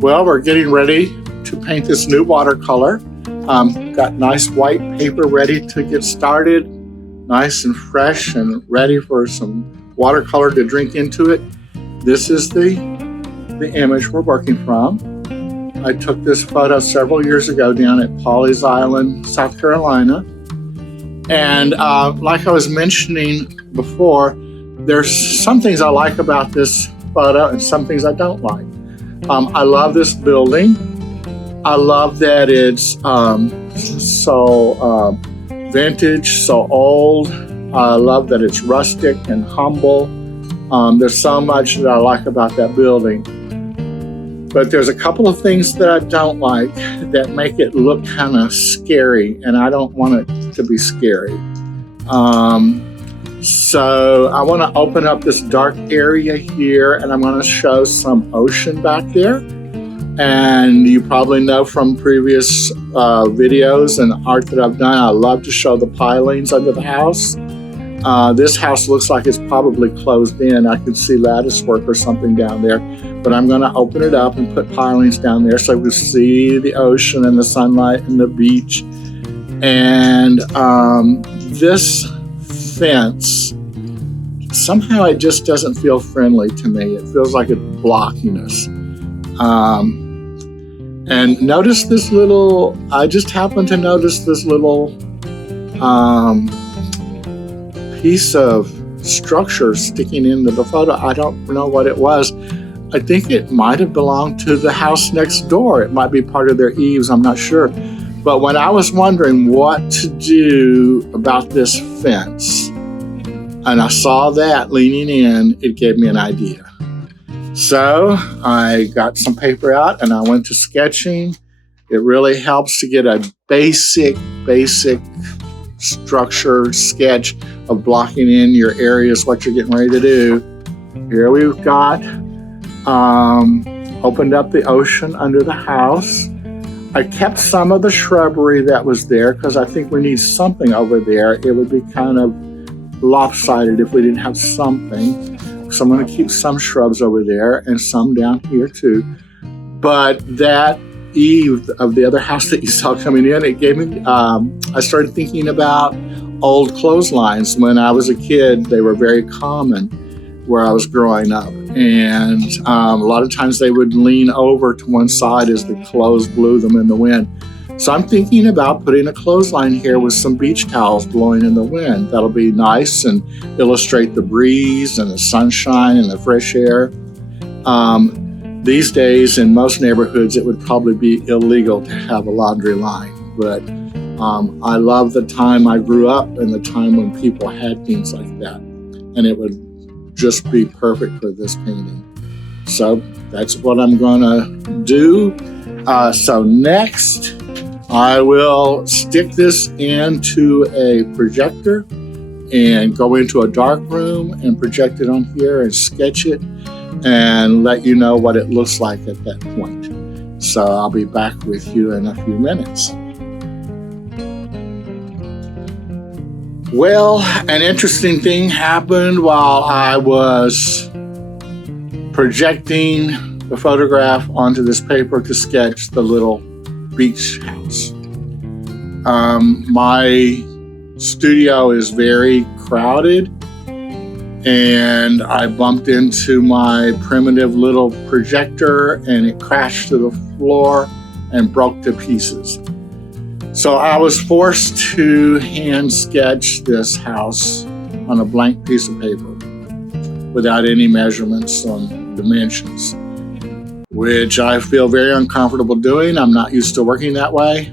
Well, we're getting ready to paint this new watercolor. Got nice white paper ready to get started, nice and fresh and ready for some watercolor to drink into it. This is the image we're working from. I took this photo several years ago down at Pawleys Island, South Carolina. And like I was mentioning before, there's some things I like about this photo and some things I don't like. I love this building. I love that it's so vintage, so old. I love that it's rustic and humble. There's so much that I like about that building. But there's a couple of things that I don't like that make it look kind of scary, and I don't want it to be scary. So I want to open up this dark area here, and I'm going to show some ocean back there. And you probably know from previous videos and art that I've done, I love to show the pilings under the house. This house looks like it's probably closed in. I could see lattice work or something down there, but I'm going to open it up and put pilings down there so we see the ocean and the sunlight and the beach. And this fence, somehow it just doesn't feel friendly to me. It feels like it's blocking us. And notice this little, I just happened to notice this little piece of structure sticking into the photo. I don't know what it was. I think it might have belonged to the house next door. It might be part of their eaves, I'm not sure. But when I was wondering what to do about this fence, and I saw that leaning in, it gave me an idea. So I got some paper out and I went to sketching. It really helps to get a basic structured sketch of blocking in your areas, what you're getting ready to do. Here we've got opened up the ocean under the house. I kept some of the shrubbery that was there because I think we need something over there. It would be kind of lopsided if we didn't have something. So I'm going to keep some shrubs over there and some down here too. But that eave of the other house that you saw coming in, it gave me, I started thinking about old clotheslines. When I was a kid, they were very common where I was growing up. And a lot of times they would lean over to one side as the clothes blew them in the wind. So I'm thinking about putting a clothesline here with some beach towels blowing in the wind. That'll be nice and illustrate the breeze and the sunshine and the fresh air. These days in most neighborhoods, it would probably be illegal to have a laundry line. But I love the time I grew up and the time when people had things like that. And it would just be perfect for this painting. So that's what I'm gonna do. So next, I will stick this into a projector and go into a dark room and project it on here and sketch it and let you know what it looks like at that point. So I'll be back with you in a few minutes. Well, an interesting thing happened while I was projecting the photograph onto this paper to sketch the little beach house. My studio is very crowded, and I bumped into my primitive little projector and it crashed to the floor and broke to pieces. So I was forced to hand sketch this house on a blank piece of paper without any measurements on dimensions, which I feel very uncomfortable doing. I'm not used to working that way.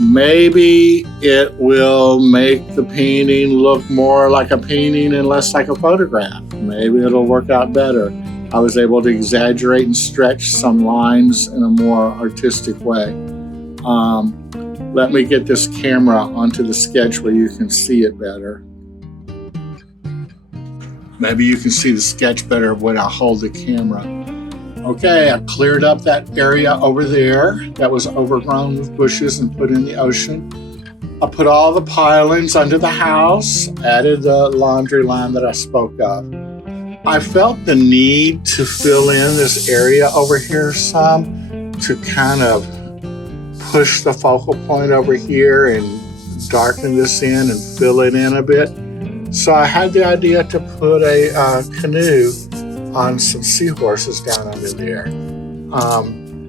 Maybe it will make the painting look more like a painting and less like a photograph. Maybe it'll work out better. I was able to exaggerate and stretch some lines in a more artistic way. Let me get this camera onto the sketch where you can see it better. Maybe you can see the sketch better when I hold the camera. Okay, I cleared up that area over there that was overgrown with bushes and put in the ocean. I put all the pilings under the house, added the laundry line that I spoke of. I felt the need to fill in this area over here some to kind of push the focal point over here and darken this in and fill it in a bit. So I had the idea to put a canoe on some seahorses down under there.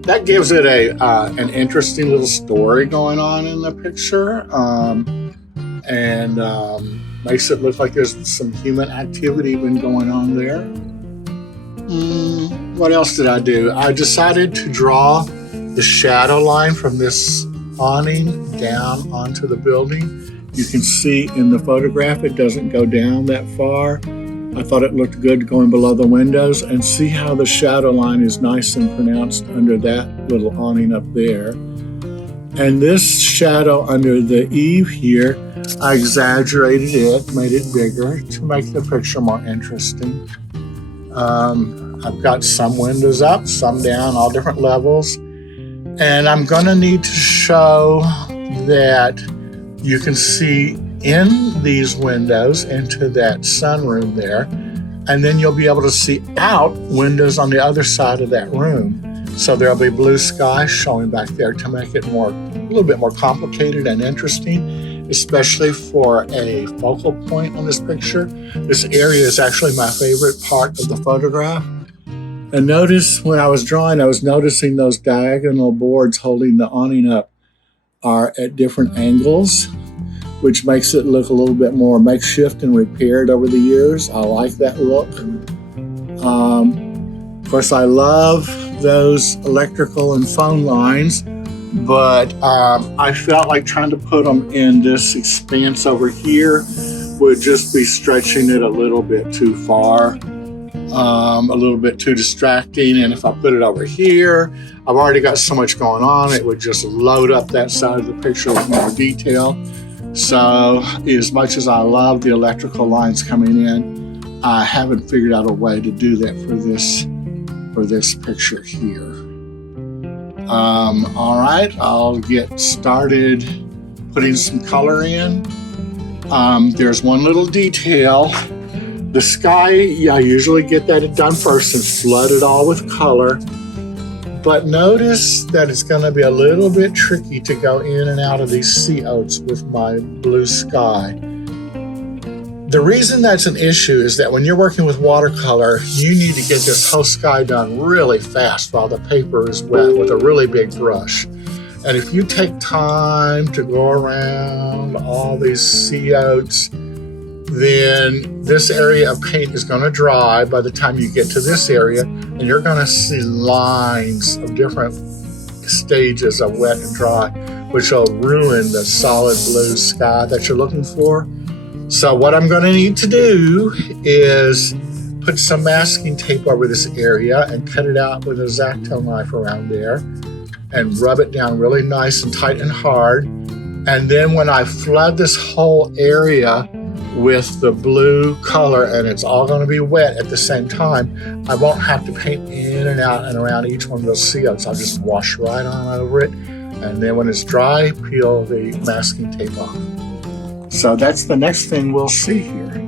That gives it an interesting little story going on in the picture, and makes it look like there's some human activity been going on there. What else did I do? I decided to draw the shadow line from this awning down onto the building. You can see in the photograph it doesn't go down that far. I thought it looked good going below the windows, and see how the shadow line is nice and pronounced under that little awning up there. And this shadow under the eave here, I exaggerated it, made it bigger to make the picture more interesting. I've got some windows up, some down, all different levels. And I'm gonna need to show that you can see in these windows into that sunroom there, and then you'll be able to see out windows on the other side of that room. So there'll be blue sky showing back there to make it a little bit more complicated and interesting, especially for a focal point on this picture. This area is actually my favorite part of the photograph. And notice when I was drawing, I was noticing those diagonal boards holding the awning up are at different angles, which makes it look a little bit more makeshift and repaired over the years. I like that look. Of course, I love those electrical and phone lines, but I felt like trying to put them in this expanse over here would just be stretching it a little bit too far, a little bit too distracting. And if I put it over here, I've already got so much going on, it would just load up that side of the picture with more detail. So as much as I love the electrical lines coming in, I haven't figured out a way to do that for this picture here. All right, I'll get started putting some color in. There's one little detail. The sky, I usually get that done first and flood it all with color. But notice that it's going to be a little bit tricky to go in and out of these sea oats with my blue sky. The reason that's an issue is that when you're working with watercolor, you need to get this whole sky done really fast while the paper is wet with a really big brush. And if you take time to go around all these sea oats, then this area of paint is going to dry by the time you get to this area, and you're going to see lines of different stages of wet and dry, which will ruin the solid blue sky that you're looking for. So what I'm going to need to do is put some masking tape over this area and cut it out with an X-Acto knife around there and rub it down really nice and tight and hard. And then when I flood this whole area with the blue color, and it's all going to be wet at the same time, I won't have to paint in and out and around each one of those sea oats. I'll just wash right on over it, and then when it's dry, peel the masking tape off. So that's the next thing we'll see here.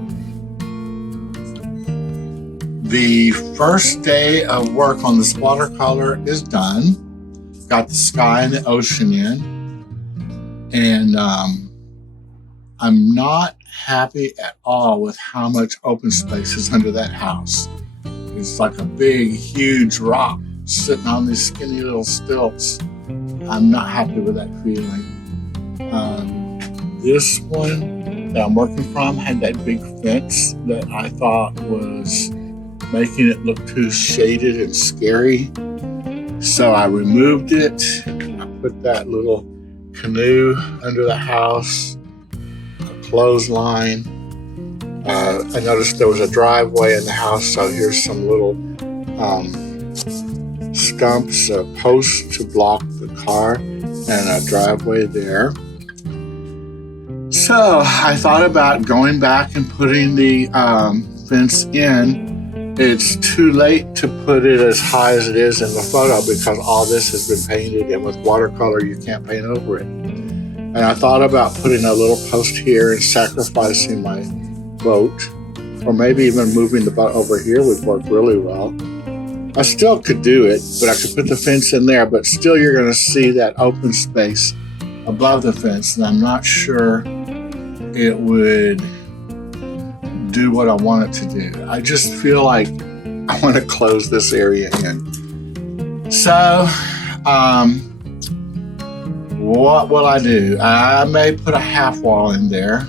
The first day of work on this watercolor is done. Got the sky and the ocean in, and I'm not happy at all with how much open space is under that house. It's like a big, huge rock sitting on these skinny little stilts. I'm not happy with that feeling. This one that I'm working from had that big fence that I thought was making it look too shaded and scary. So I removed it. I put that little canoe under the house, clothesline. I noticed there was a driveway in the house, so here's some little stumps, posts to block the car, and a driveway there. So I thought about going back and putting the fence in. It's too late to put it as high as it is in the photo because all this has been painted, and with watercolor you can't paint over it. And I thought about putting a little post here and sacrificing my boat or maybe even moving the butt over here would work really well. I still could do it, but I could put the fence in there, but still you're going to see that open space above the fence, and I'm not sure it would do what I want it to do. I just feel like I want to close this area in. So, what will I do? I may put a half wall in there.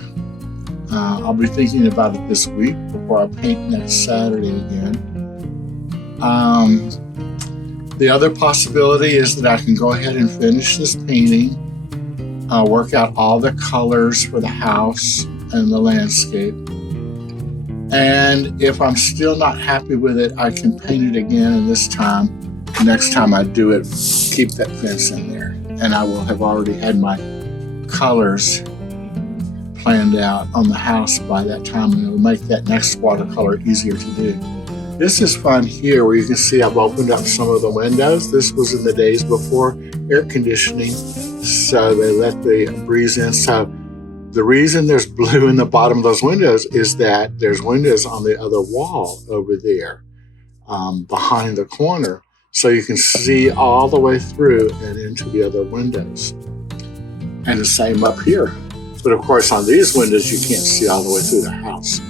I'll be thinking about it this week before I paint next Saturday again. The other possibility is that I can go ahead and finish this painting, work out all the colors for the house and the landscape. And if I'm still not happy with it, I can paint it again, and this time, next time I do it, keep that fence in there. And I will have already had my colors planned out on the house by that time, and it'll make that next watercolor easier to do. This is fun here where you can see I've opened up some of the windows. This was in the days before air conditioning, so they let the breeze in. So the reason there's blue in the bottom of those windows is that there's windows on the other wall over there behind the corner. So you can see all the way through and into the other windows. And the same up here. But of course on these windows you can't see all the way through the house.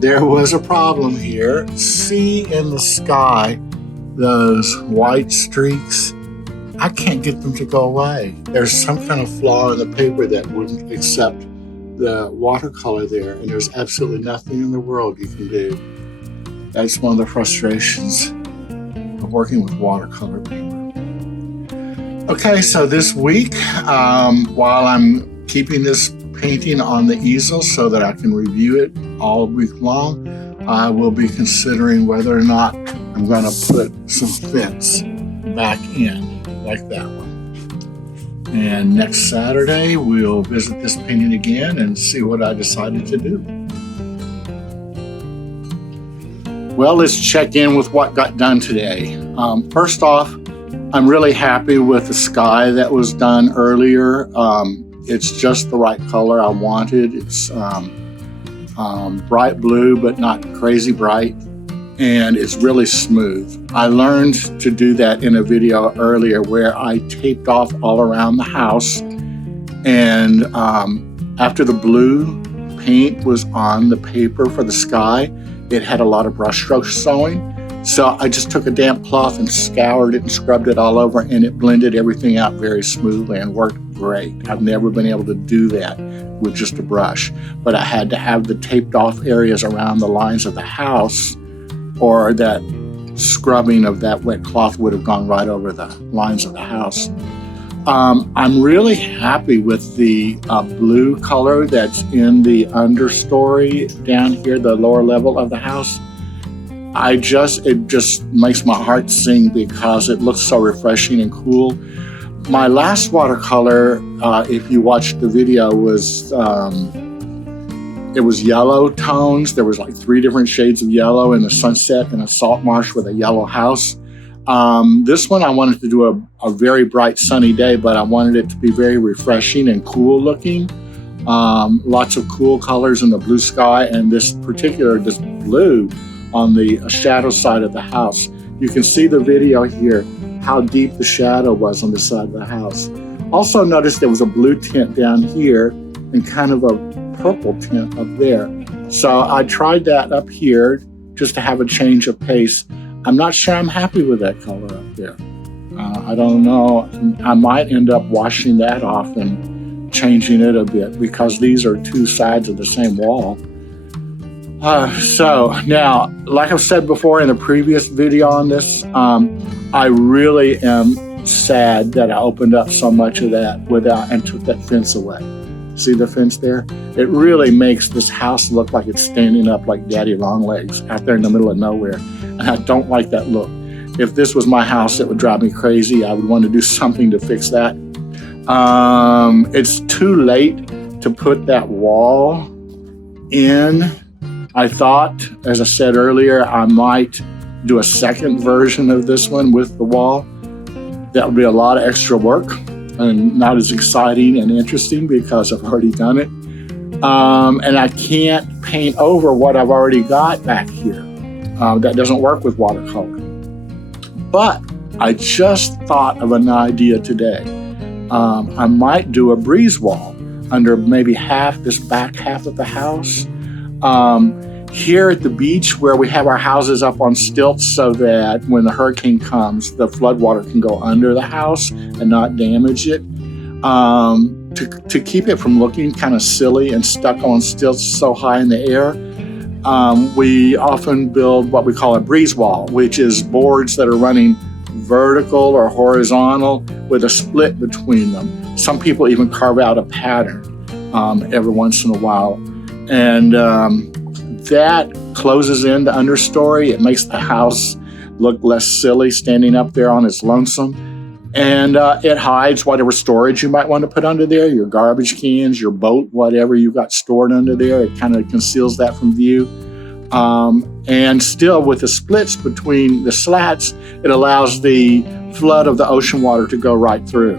There was a problem here. See in the sky those white streaks? I can't get them to go away. There's some kind of flaw in the paper that wouldn't accept the watercolor there, and there's absolutely nothing in the world you can do. That's one of the frustrations of working with watercolor paper. Okay, so this week, while I'm keeping this painting on the easel so that I can review it all week long, I will be considering whether or not I'm going to put some fence back in, like that one. And next Saturday, we'll visit this painting again and see what I decided to do. Well, let's check in with what got done today. First off, I'm really happy with the sky that was done earlier. It's just the right color I wanted. It's bright blue, but not crazy bright. And it's really smooth. I learned to do that in a video earlier where I taped off all around the house. And after the blue paint was on the paper for the sky, it had a lot of brush strokes showing. So I just took a damp cloth and scoured it and scrubbed it all over, and it blended everything out very smoothly and worked great. I've never been able to do that with just a brush, but I had to have the taped off areas around the lines of the house, or that scrubbing of that wet cloth would have gone right over the lines of the house. I'm really happy with the blue color that's in the understory down here, the lower level of the house. It just makes my heart sing because it looks so refreshing and cool. My last watercolor, if you watched the video, was it was yellow tones. There was like 3 different shades of yellow in a sunset and a salt marsh with a yellow house. This one I wanted to do a very bright sunny day, but I wanted it to be very refreshing and cool looking. Lots of cool colors in the blue sky, and this blue on the shadow side of the house. You can see the video here, how deep the shadow was on the side of the house. Also notice there was a blue tint down here and kind of a purple tint up there. So I tried that up here just to have a change of pace. I'm not sure I'm happy with that color up there. I don't know. I might end up washing that off and changing it a bit because these are 2 sides of the same wall. So now, like I've said before in a previous video on this, I really am sad that I opened up so much of that and took that fence away. See the fence there? It really makes this house look like it's standing up like Daddy Longlegs out there in the middle of nowhere. And I don't like that look. If this was my house, it would drive me crazy. I would want to do something to fix that. It's too late to put that wall in. I thought, as I said earlier, I might do a second version of this one with the wall. That would be a lot of extra work and not as exciting and interesting because I've already done it. And I can't paint over what I've already got back here. That doesn't work with watercolor. But I just thought of an idea today. I might do a breeze wall under maybe this back half of the house. Here at the beach where we have our houses up on stilts so that when the hurricane comes, the floodwater can go under the house and not damage it. To keep it from looking kind of silly and stuck on stilts so high in the air, we often build what we call a breeze wall, which is boards that are running vertical or horizontal with a split between them. Some people even carve out a pattern every once in a while. And that closes in the understory. It makes the house look less silly standing up there on its lonesome. And it hides whatever storage you might want to put under there, your garbage cans, your boat, whatever you got stored under there. It kind of conceals that from view. And still with the splits between the slats, it allows the flood of the ocean water to go right through.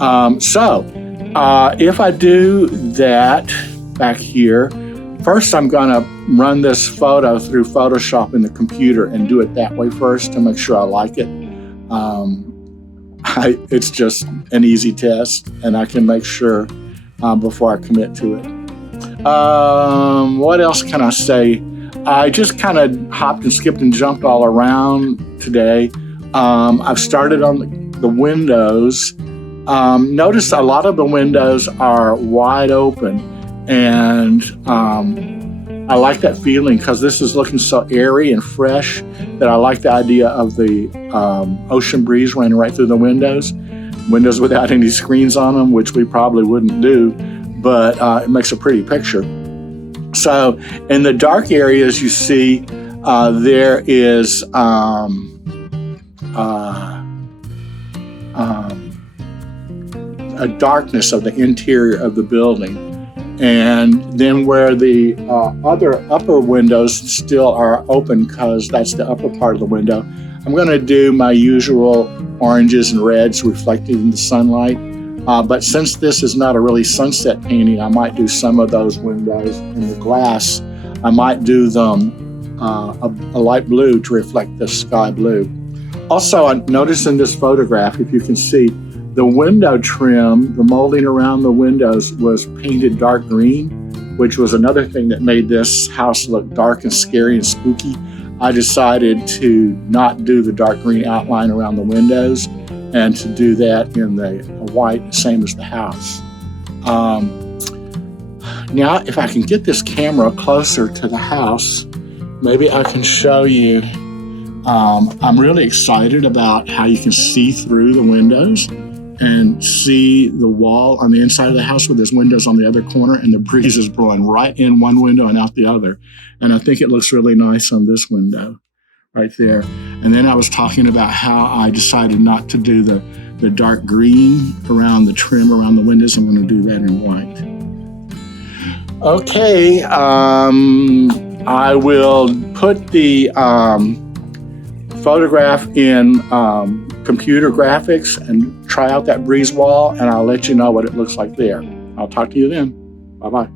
If I do that back here, first I'm going to run this photo through Photoshop in the computer and do it that way first to make sure I like it. It's just an easy test, and I can make sure before I commit to it. What else can I say? I just kind of hopped and skipped and jumped all around today. I've started on the windows. Notice a lot of the windows are wide open, and I like that feeling because this is looking so airy and fresh that I like the idea of the ocean breeze running right through the windows without any screens on them, which we probably wouldn't do, but it makes a pretty picture. So in the dark areas, you see there is a darkness of the interior of the building. And then where the other upper windows still are open, because that's the upper part of the window, I'm going to do my usual oranges and reds reflected in the sunlight. But since this is not a really sunset painting, I might do some of those windows in the glass. I might do them a light blue to reflect the sky blue. Also, I noticed in this photograph, if you can see, the window trim, the molding around the windows was painted dark green, which was another thing that made this house look dark and scary and spooky. I decided to not do the dark green outline around the windows and to do that in the white, same as the house. Now, if I can get this camera closer to the house, maybe I can show you. I'm really excited about how you can see through the windows and see the wall on the inside of the house with there's windows on the other corner, and the breeze is blowing right in one window and out the other. And I think it looks really nice on this window right there. And then I was talking about how I decided not to do the dark green around the trim around the windows. I'm going to do that in white. Okay, I will put the photograph in computer graphics and try out that breeze wall, and I'll let you know what it looks like there. I'll talk to you then. Bye-bye.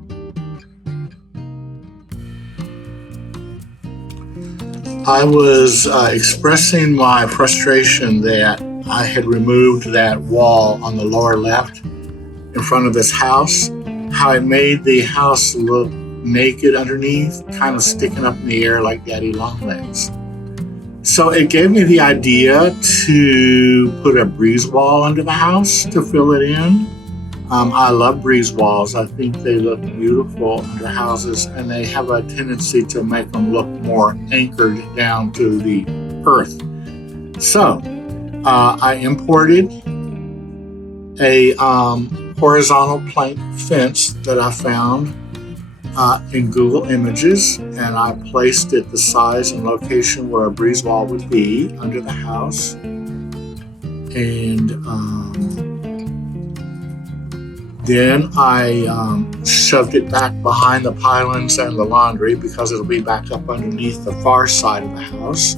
I was expressing my frustration that I had removed that wall on the lower left in front of this house, how it made the house look naked underneath, kind of sticking up in the air like Daddy Longlegs. So it gave me the idea to put a breeze wall under the house to fill it in. I love breeze walls. I think they look beautiful under houses, and they have a tendency to make them look more anchored down to the earth. So I imported a horizontal plank fence that I found in Google Images, and I placed it the size and location where a breeze wall would be under the house. And then I shoved it back behind the pylons and the laundry because it'll be back up underneath the far side of the house.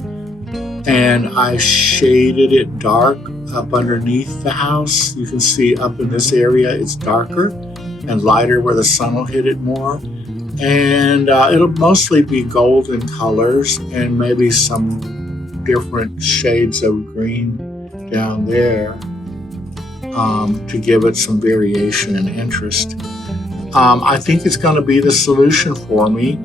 And I shaded it dark up underneath the house. You can see up in this area it's darker. and lighter where the sun will hit it more. And it'll mostly be golden colors and maybe some different shades of green down there to give it some variation and interest. I think it's going to be the solution for me.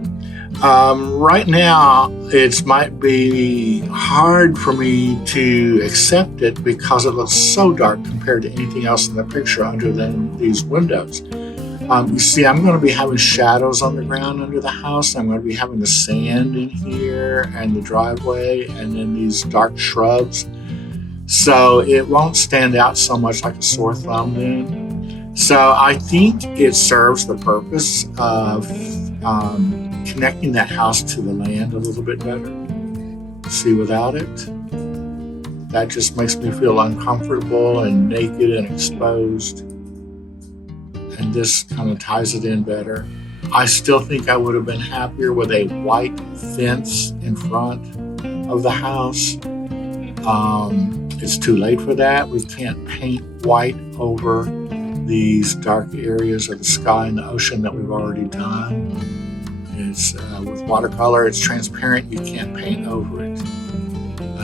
Right now, it might be hard for me to accept it because it looks so dark compared to anything else in the picture other than these windows. You see, I'm going to be having shadows on the ground under the house. I'm going to be having the sand in here and the driveway and then these dark shrubs. So it won't stand out so much like a sore thumb then. So I think it serves the purpose of connecting that house to the land a little bit better. See, without it, that just makes me feel uncomfortable and naked and exposed. And this kind of ties it in better. I still think I would have been happier with a white fence in front of the house. It's too late for that. We can't paint white over these dark areas of the sky and the ocean that we've already done. It's with watercolor, it's transparent, you can't paint over it.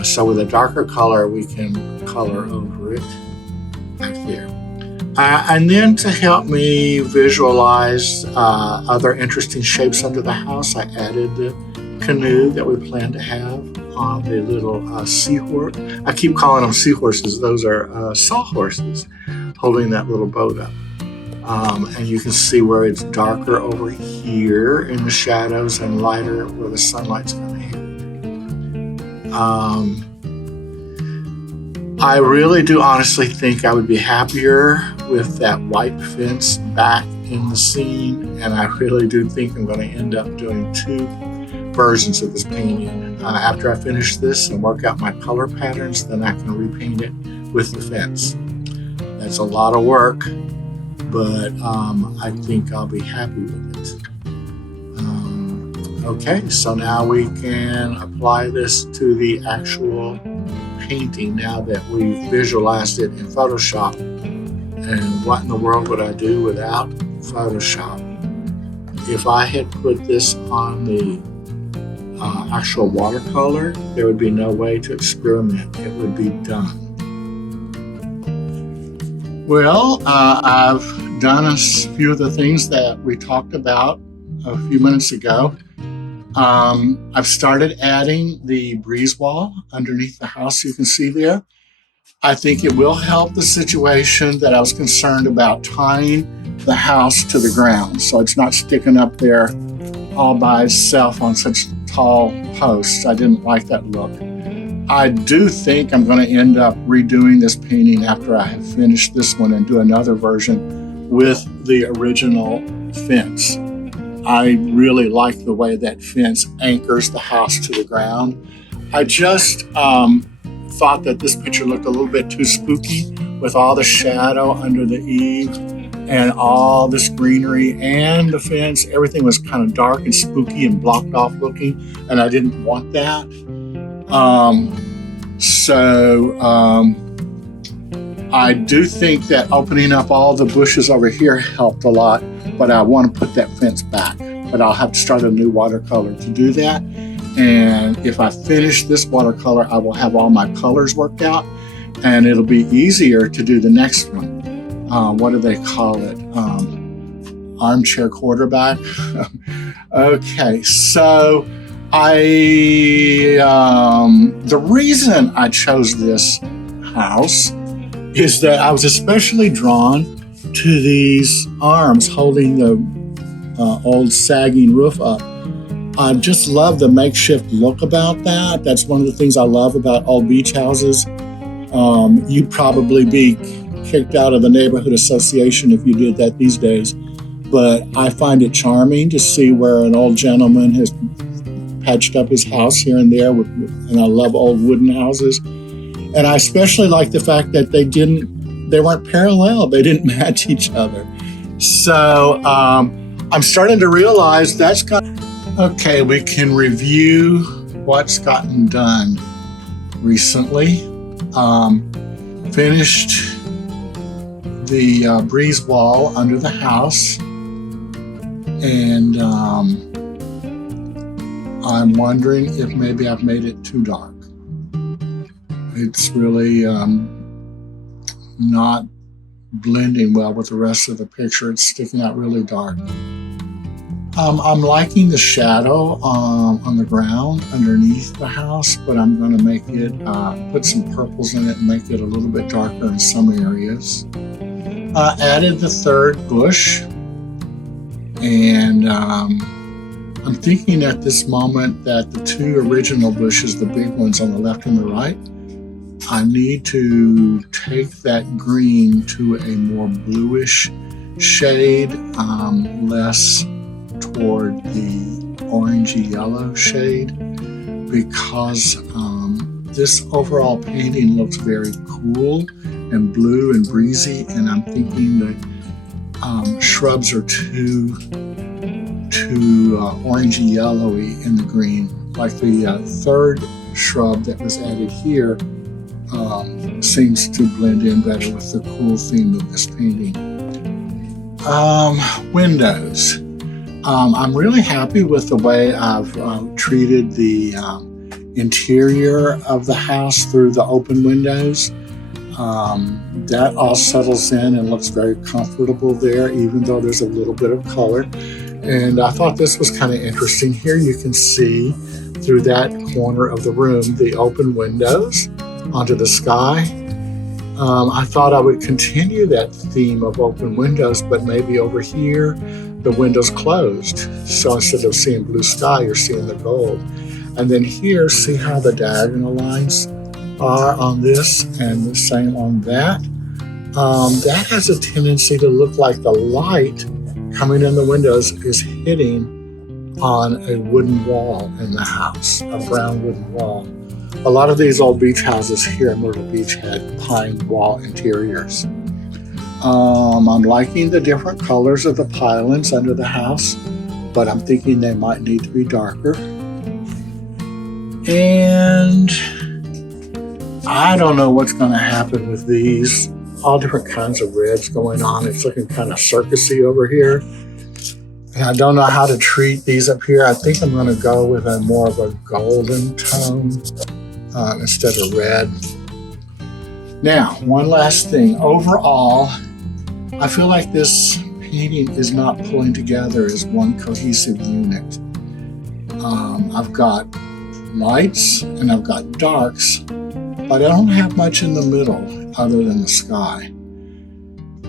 So with a darker color, we can color over it back there. And then to help me visualize other interesting shapes under the house, I added the canoe that we plan to have on the little seahorse. I keep calling them seahorses. Those are sawhorses holding that little boat up. And you can see where it's darker over here in the shadows and lighter where the sunlight's going to hit it. I really do honestly think I would be happier with that white fence back in the scene, and I really do think I'm going to end up doing two versions of this painting. After I finish this and work out my color patterns, then I can repaint it with the fence. That's a lot of work, but I think I'll be happy with it. Okay, so now we can apply this to the actual painting now that we've visualized it in Photoshop. And what in the world would I do without Photoshop? If I had put this on the actual watercolor, there would be no way to experiment. It would be done. Well, I've done a few of the things that we talked about a few minutes ago. I've started adding the breeze wall underneath the house, you can see there. I think it will help the situation that I was concerned about tying the house to the ground, so it's not sticking up there all by itself on such tall posts. I didn't like that look. I do think I'm going to end up redoing this painting after I have finished this one and do another version with the original fence. I really like the way that fence anchors the house to the ground. I just thought that this picture looked a little bit too spooky with all the shadow under the eave and all this greenery and the fence. Everything was kind of dark and spooky and blocked off looking, and I didn't want that. I do think that opening up all the bushes over here helped a lot, but I want to put that fence back. But I'll have to start a new watercolor to do that. And if I finish this watercolor, I will have all my colors worked out, and it'll be easier to do the next one. What do they call it? Armchair quarterback. Okay, so the reason I chose this house is that I was especially drawn to these arms holding the old sagging roof up. I just love the makeshift look about that. That's one of the things I love about old beach houses. You'd probably be kicked out of the neighborhood association if you did that these days. But I find it charming to see where an old gentleman has patched up his house here and there, and I love old wooden houses. And I especially like the fact that they weren't parallel. They didn't match each other. So I'm starting to realize okay, we can review what's gotten done recently. Finished the breeze wall under the house, and I'm wondering if maybe I've made it too dark. It's really not blending well with the rest of the picture. It's sticking out really dark. I'm liking the shadow on the ground underneath the house, but I'm going to make it, put some purples in it and make it a little bit darker in some areas. Added the third bush, and I'm thinking at this moment that the two original bushes, the big ones on the left and the right, I need to take that green to a more bluish shade, less toward the orangey yellow shade, because this overall painting looks very cool and blue and breezy, and I'm thinking that shrubs are too orangey yellowy in the green. Like the third shrub that was added here seems to blend in better with the cool theme of this painting. Windows. I'm really happy with the way I've treated the interior of the house through the open windows. That all settles in and looks very comfortable there, even though there's a little bit of color. And I thought this was kind of interesting. Here you can see through that corner of the room the open windows onto the sky. I thought I would continue that theme of open windows, but maybe over here the window's closed. So instead of seeing blue sky, you're seeing the gold. And then here, see how the diagonal lines are on this and the same on that. That has a tendency to look like the light coming in the windows is hitting on a wooden wall in the house, a brown wooden wall. A lot of these old beach houses here in Myrtle Beach had pine wall interiors. I'm liking the different colors of the pilings under the house, but I'm thinking they might need to be darker. And I don't know what's going to happen with these. All different kinds of reds going on. It's looking kind of circusy over here. And I don't know how to treat these up here. I think I'm going to go with a more of a golden tone instead of red. Now, one last thing. Overall, I feel like this painting is not pulling together as one cohesive unit. I've got lights and I've got darks, but I don't have much in the middle other than the sky.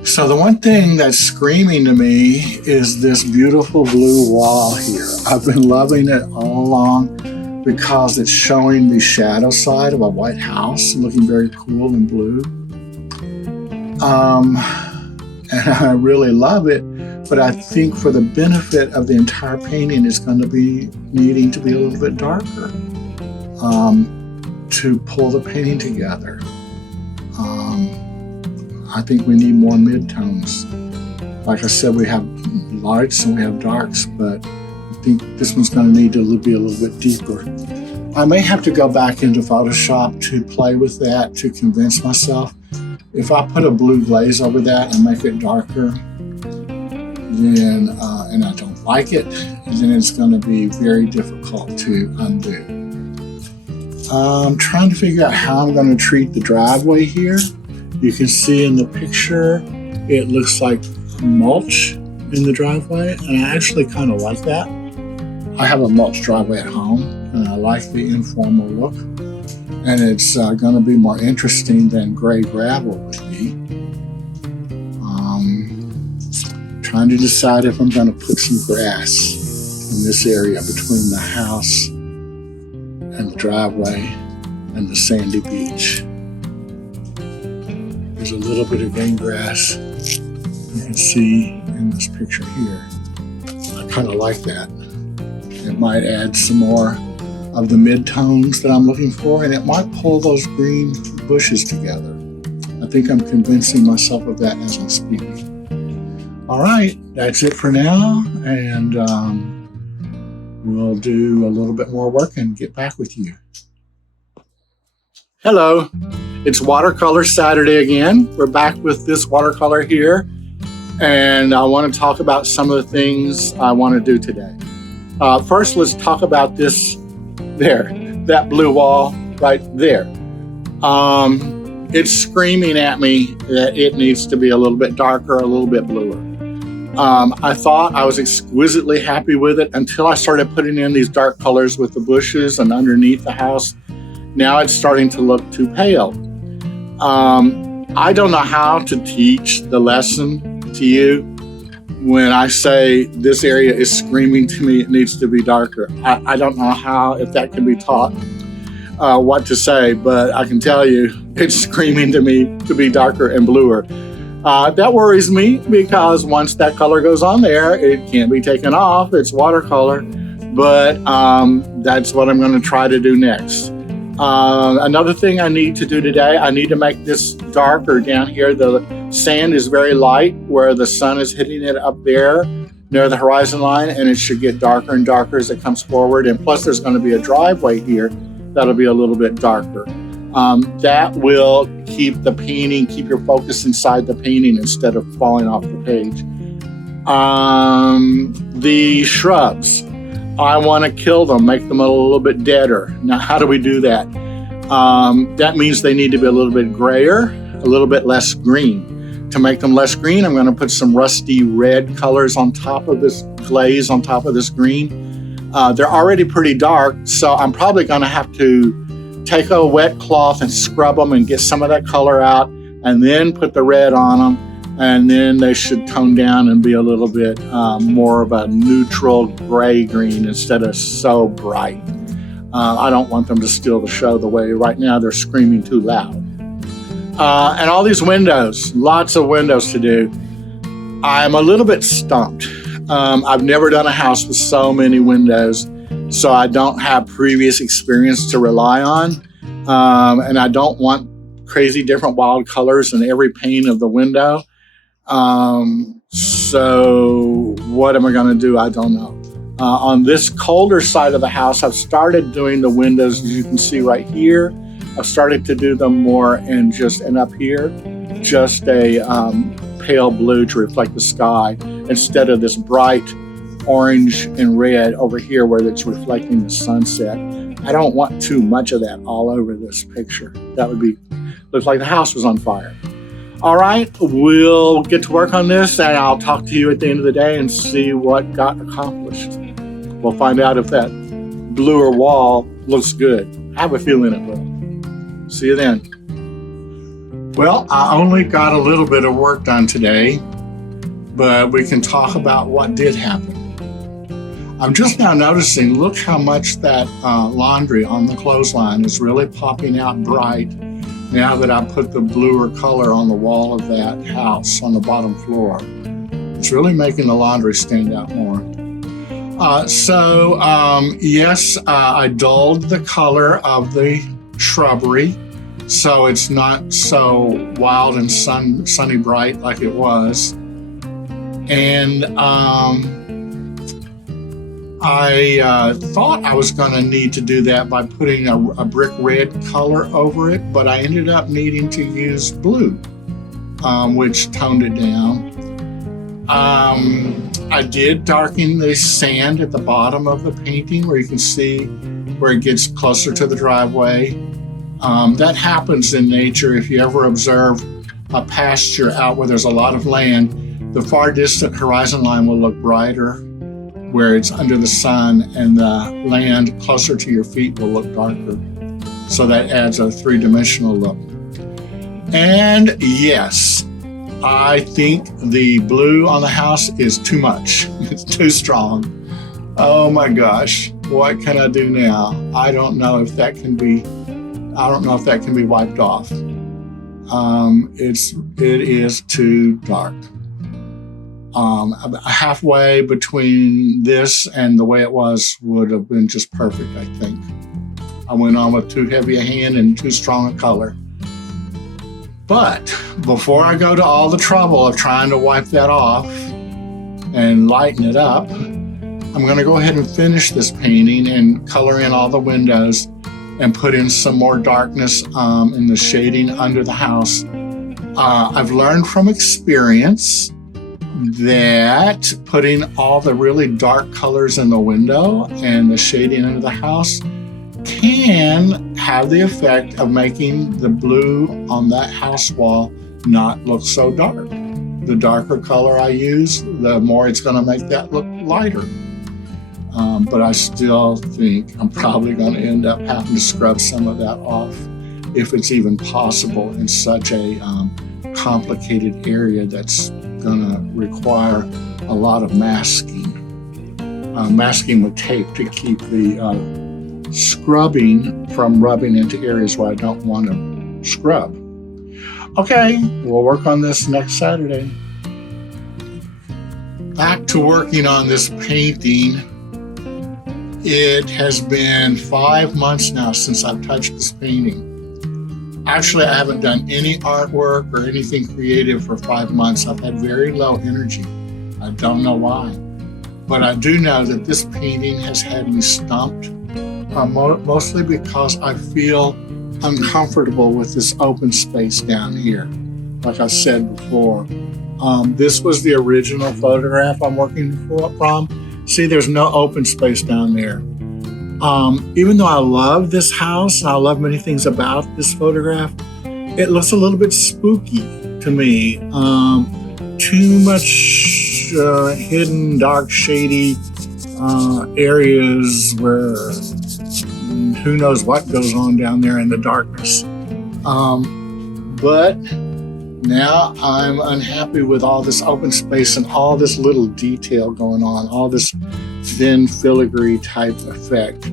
So the one thing that's screaming to me is this beautiful blue wall here. I've been loving it all along because it's showing the shadow side of a white house looking very cool and blue. And I really love it, but I think for the benefit of the entire painting, it's going to be needing to be a little bit darker to pull the painting together. I think we need more midtones. Like I said, we have lights and we have darks, but I think this one's going to need to be a little bit deeper. I may have to go back into Photoshop to play with that to convince myself. If I put a blue glaze over that and make it darker, then and I don't like it, then it's going to be very difficult to undo. I'm trying to figure out how I'm going to treat the driveway here. You can see in the picture, it looks like mulch in the driveway, and I actually kind of like that. I have a mulch driveway at home, and I like the informal look, and it's going to be more interesting than gray gravel would be. Trying to decide if I'm going to put some grass in this area between the house and the driveway and the sandy beach. There's a little bit of green grass you can see in this picture here. I kind of like that. It might add some more of the mid-tones that I'm looking for, and it might pull those green bushes together. I think I'm convincing myself of that as I'm speaking. All right, that's it for now, and we'll do a little bit more work and get back with you. Hello. It's watercolor Saturday again. We're back with this watercolor here, and I want to talk about some of the things I want to do today. First, let's talk about this there, that blue wall right there. It's screaming at me that it needs to be a little bit darker, a little bit bluer. I thought I was exquisitely happy with it until I started putting in these dark colors with the bushes and underneath the house. Now it's starting to look too pale. I don't know how to teach the lesson to you when I say this area is screaming to me it needs to be darker. I don't know how, if that can be taught, what to say, but I can tell you it's screaming to me to be darker and bluer. That worries me because once that color goes on there, it can't be taken off. It's watercolor, but that's what I'm going to try to do next. Another thing I need to do today, I need to make this darker down here. The sand is very light where the sun is hitting it up there near the horizon line, and it should get darker and darker as it comes forward. And plus there's going to be a driveway here that'll be a little bit darker. That will keep the painting, keep your focus inside the painting instead of falling off the page. The shrubs, I want to kill them, make them a little bit deader. Now, how do we do that? That means they need to be a little bit grayer, a little bit less green. To make them less green, I'm going to put some rusty red colors on top of this glaze, on top of this green. They're already pretty dark, so I'm probably going to have to take a wet cloth and scrub them and get some of that color out, and then put the red on them, and then they should tone down and be a little bit more of a neutral gray green instead of so bright. I don't want them to steal the show the way right now they're screaming too loud. And all these windows, lots of windows to do. I'm a little bit stumped. I've never done a house with so many windows, so I don't have previous experience to rely on. And I don't want crazy different wild colors in every pane of the window. So what am I going to do? I don't know. On this colder side of the house, I've started doing the windows, as you can see right here. I've started to do them more and up here, just a pale blue to reflect the sky instead of this bright orange and red over here where it's reflecting the sunset. I don't want too much of that all over this picture. That would look like the house was on fire. All right, we'll get to work on this, and I'll talk to you at the end of the day and see what got accomplished. We'll find out if that bluer wall looks good. I have a feeling it will. See you then. Well, I only got a little bit of work done today, but we can talk about what did happen. I'm just now noticing, look how much that laundry on the clothesline is really popping out bright now that I put the bluer color on the wall of that house on the bottom floor. It's really making the laundry stand out more. Yes, I dulled the color of the shrubbery so it's not so wild and sunny bright like it was. And I thought I was going to need to do that by putting a brick red color over it, but I ended up needing to use blue, which toned it down. I did darken the sand at the bottom of the painting where you can see where it gets closer to the driveway. That happens in nature. If you ever observe a pasture out where there's a lot of land, the far distant horizon line will look brighter where it's under the sun, and the land closer to your feet will look darker. So that adds a three-dimensional look. And yes, I think the blue on the house is too much. It's too strong. Oh my gosh, what can I do now? I don't know if that can be wiped off. It is too dark. Halfway between this and the way it was would have been just perfect, I think. I went on with too heavy a hand and too strong a color. But before I go to all the trouble of trying to wipe that off and lighten it up, I'm going to go ahead and finish this painting and color in all the windows and put in some more darkness in the shading under the house. I've learned from experience that putting all the really dark colors in the window and the shading under the house can have the effect of making the blue on that house wall not look so dark. The darker color I use, the more it's going to make that look lighter. But I still think I'm probably going to end up having to scrub some of that off, if it's even possible in such a complicated area that's going to require a lot of masking. Masking with tape to keep the scrubbing from rubbing into areas where I don't want to scrub. Okay, we'll work on this next Saturday. Back to working on this painting. It has been 5 months now since I've touched this painting. Actually, I haven't done any artwork or anything creative for 5 months. I've had very low energy. I don't know why. But I do know that this painting has had me stumped, mostly because I feel uncomfortable with this open space down here. Like I said before, this was the original photograph I'm working from. See, there's no open space down there. Even though I love this house and I love many things about this photograph, it looks a little bit spooky to me. Too much hidden, dark, shady areas where who knows what goes on down there in the darkness. But now I'm unhappy with all this open space and all this little detail going on, all this thin filigree type effect.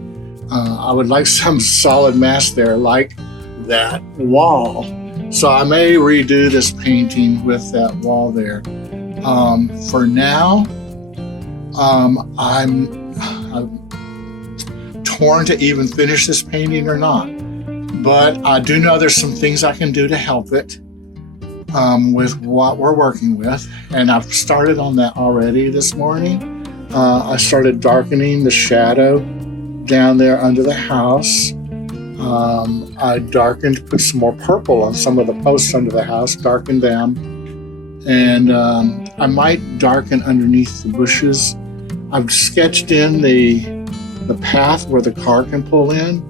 I would like some solid mass there, like that wall. So I may redo this painting with that wall there. For now, I'm torn to even finish this painting or not. But I do know there's some things I can do to help it. With what we're working with, and I've started on that already this morning. I started darkening the shadow down there under the house. I darkened, put some more purple on some of the posts under the house, darkened them, and I might darken underneath the bushes. I've sketched in the path where the car can pull in.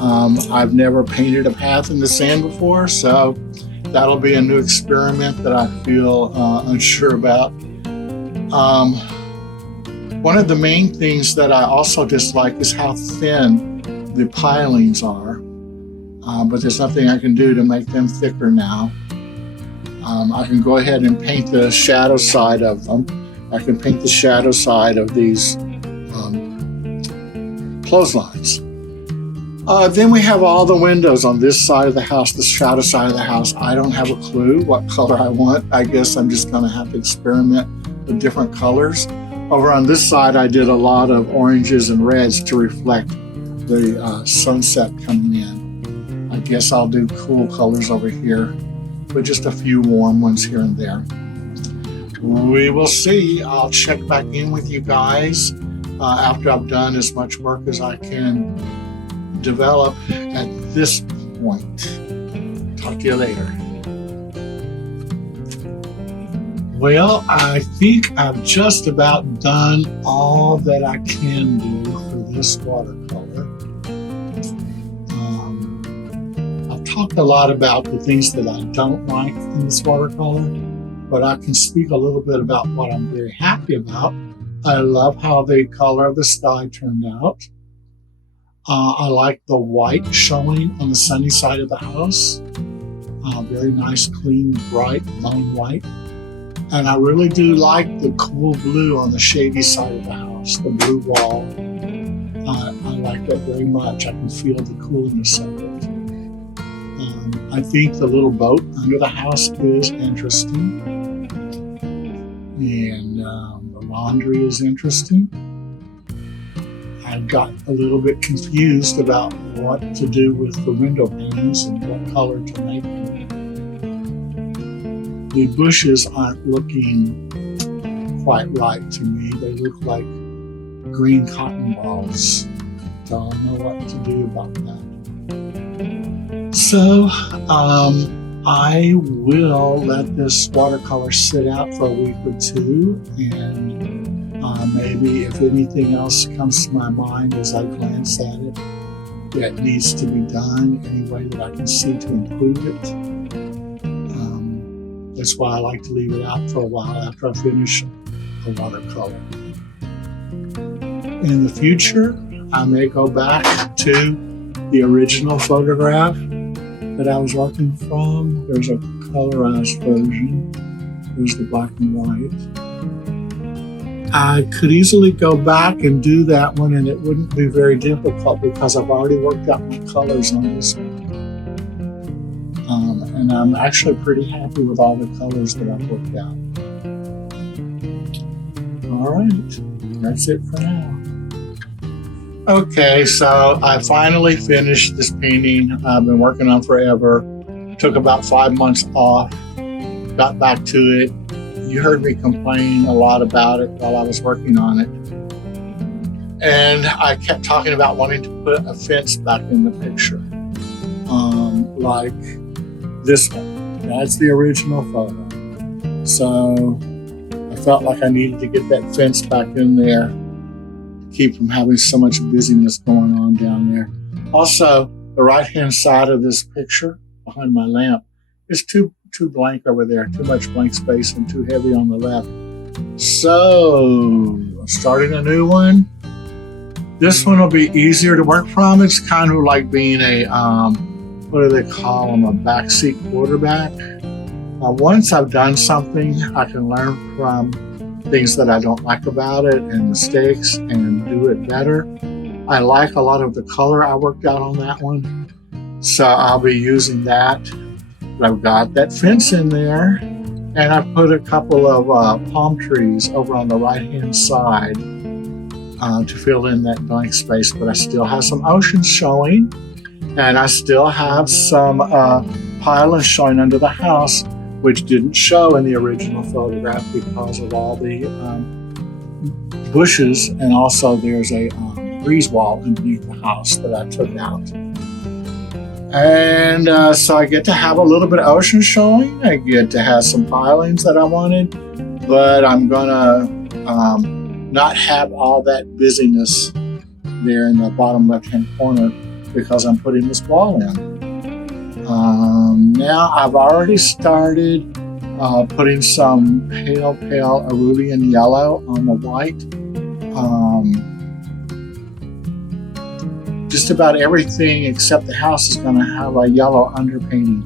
I've never painted a path in the sand before, so that'll be a new experiment that I feel unsure about. One of the main things that I also dislike is how thin the pilings are, but there's nothing I can do to make them thicker now. I can go ahead and paint the shadow side of them. I can paint the shadow side of these clotheslines. Then we have all the windows on this side of the house, the shadow side of the house. I don't have a clue what color I want. I guess I'm just going to have to experiment with different colors. Over on this side, I did a lot of oranges and reds to reflect the sunset coming in. I guess I'll do cool colors over here, with just a few warm ones here and there. We will see. I'll check back in with you guys after I've done as much work as I can develop at this point. Talk to you later. Well, I think I've just about done all that I can do for this watercolor. I've talked a lot about the things that I don't like in this watercolor, but I can speak a little bit about what I'm very happy about. I love how the color of the sky turned out. I like the white showing on the sunny side of the house. Very nice, clean, bright, lone white. And I really do like the cool blue on the shady side of the house, the blue wall. I like that very much. I can feel the coolness of it. I think the little boat under the house is interesting. And the laundry is interesting. I got a little bit confused about what to do with the window panes and what color to make them. The bushes aren't looking quite right to me. They look like green cotton balls. Don't know what to do about that. So I will let this watercolor sit out for a week or two, and maybe if anything else comes to my mind as I glance at it that needs to be done, any way that I can see to improve it. That's why I like to leave it out for a while after I finish a watercolor. In the future, I may go back to the original photograph that I was working from. There's a colorized version. There's the black and white. I could easily go back and do that one, and it wouldn't be very difficult because I've already worked out my colors on this one. And I'm actually pretty happy with all the colors that I've worked out. All right, that's it for now. Okay, so I finally finished this painting I've been working on forever. Took about 5 months off, got back to it. You heard me complain a lot about it while I was working on it. And I kept talking about wanting to put a fence back in the picture. Like this one. That's the original photo. So I felt like I needed to get that fence back in there to keep from having so much busyness going on down there. Also, the right-hand side of this picture behind my lamp is too blank over there, too much blank space and too heavy on the left. So, starting a new one. This one will be easier to work from. It's kind of like being a, what do they call them, a backseat quarterback. Once I've done something, I can learn from things that I don't like about it and mistakes and do it better. I like a lot of the color I worked out on that one, so I'll be using that. I've got that fence in there, and I put a couple of palm trees over on the right-hand side to fill in that blank space, but I still have some oceans showing, and I still have some pylons showing under the house, which didn't show in the original photograph because of all the bushes, and also there's a breeze wall underneath the house that I took out. And so I get to have a little bit of ocean showing. I get to have some pilings that I wanted, but I'm gonna not have all that busyness there in the bottom left-hand corner because I'm putting this wall in. Now I've already started putting some pale cerulean yellow on the white. Just about everything except the house is going to have a yellow underpainting.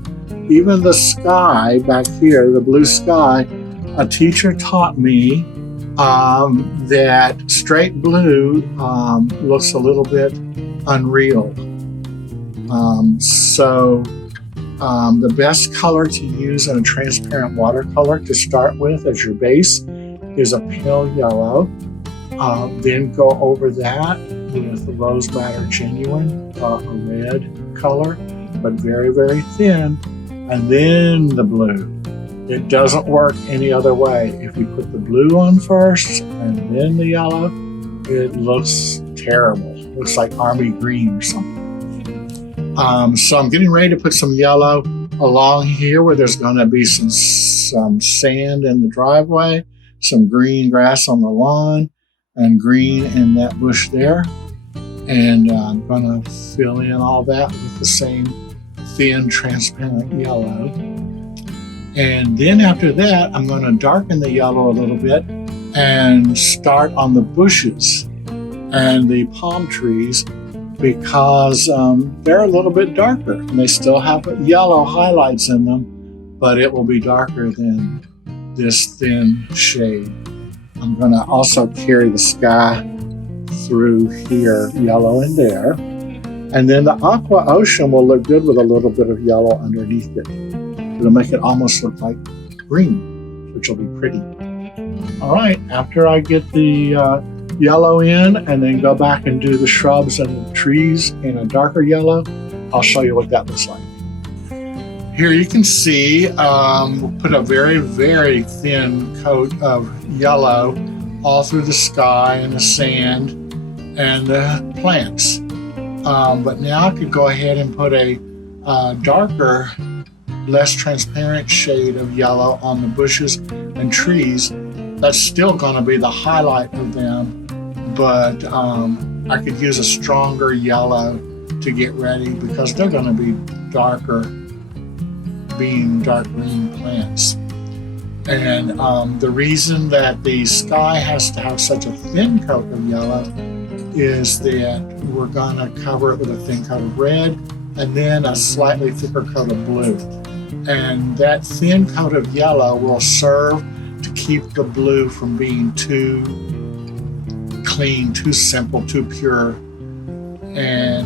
Even the sky back here, the blue sky, a teacher taught me that straight blue looks a little bit unreal. The best color to use in a transparent watercolor to start with as your base is a pale yellow. Then go over that with the Rose Madder Genuine, a red color, but very, very thin, and then the blue. It doesn't work any other way. If you put the blue on first and then the yellow, it looks terrible. It looks like army green or something. So I'm getting ready to put some yellow along here where there's going to be some sand in the driveway, some green grass on the lawn, and green in that bush there. And I'm going to fill in all that with the same thin, transparent yellow. And then after that, I'm going to darken the yellow a little bit and start on the bushes and the palm trees because they're a little bit darker and they still have yellow highlights in them, but it will be darker than this thin shade. I'm going to also carry the sky through here, yellow in there. And then the aqua ocean will look good with a little bit of yellow underneath it. It'll make it almost look like green, which will be pretty. All right, after I get the yellow in and then go back and do the shrubs and the trees in a darker yellow, I'll show you what that looks like. Here you can see, we'll put a very, very thin coat of yellow all through the sky and the sand and the plants. But now I could go ahead and put a darker, less transparent shade of yellow on the bushes and trees. That's still going to be the highlight of them, but I could use a stronger yellow to get ready because they're going to be darker, being dark green plants. And the reason that the sky has to have such a thin coat of yellow is that we're going to cover it with a thin coat of red and then a slightly thicker coat of blue. And that thin coat of yellow will serve to keep the blue from being too clean, too simple, too pure, and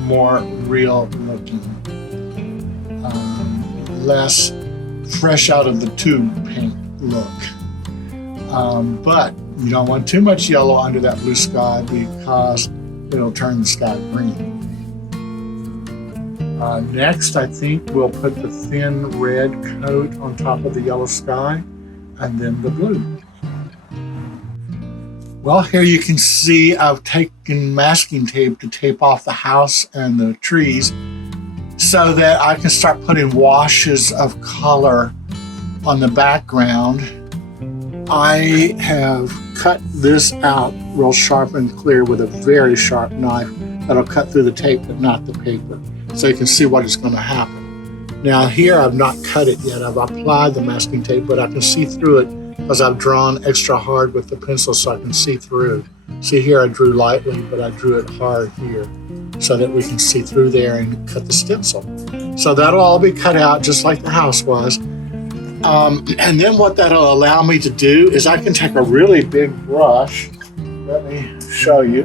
more real looking, less fresh out of the tube paint look. But you don't want too much yellow under that blue sky because it'll turn the sky green. Next, I think we'll put the thin red coat on top of the yellow sky and then the blue. Well, here you can see I've taken masking tape to tape off the house and the trees so that I can start putting washes of color on the background. I have cut this out real sharp and clear with a very sharp knife that'll cut through the tape but not the paper, so you can see what is going to happen. Now here I've not cut it yet. I've applied the masking tape, but I can see through it because I've drawn extra hard with the pencil so I can see through. See here I drew lightly, but I drew it hard here so that we can see through there and cut the stencil. So that'll all be cut out just like the house was. And then what that'll allow me to do is I can take a really big brush. Let me show you.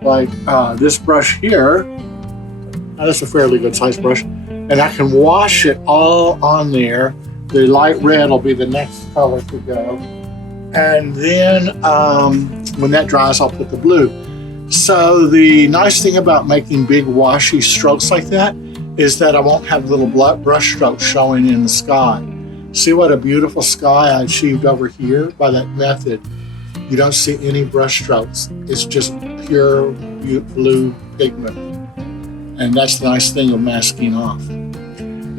Like this brush here. Now, that's a fairly good sized brush. And I can wash it all on there. The light red will be the next color to go. And then when that dries, I'll put the blue. So the nice thing about making big washy strokes like that is that I won't have little brush strokes showing in the sky. See what a beautiful sky I achieved over here by that method. You don't see any brush strokes. It's just pure blue pigment. And that's the nice thing of masking off,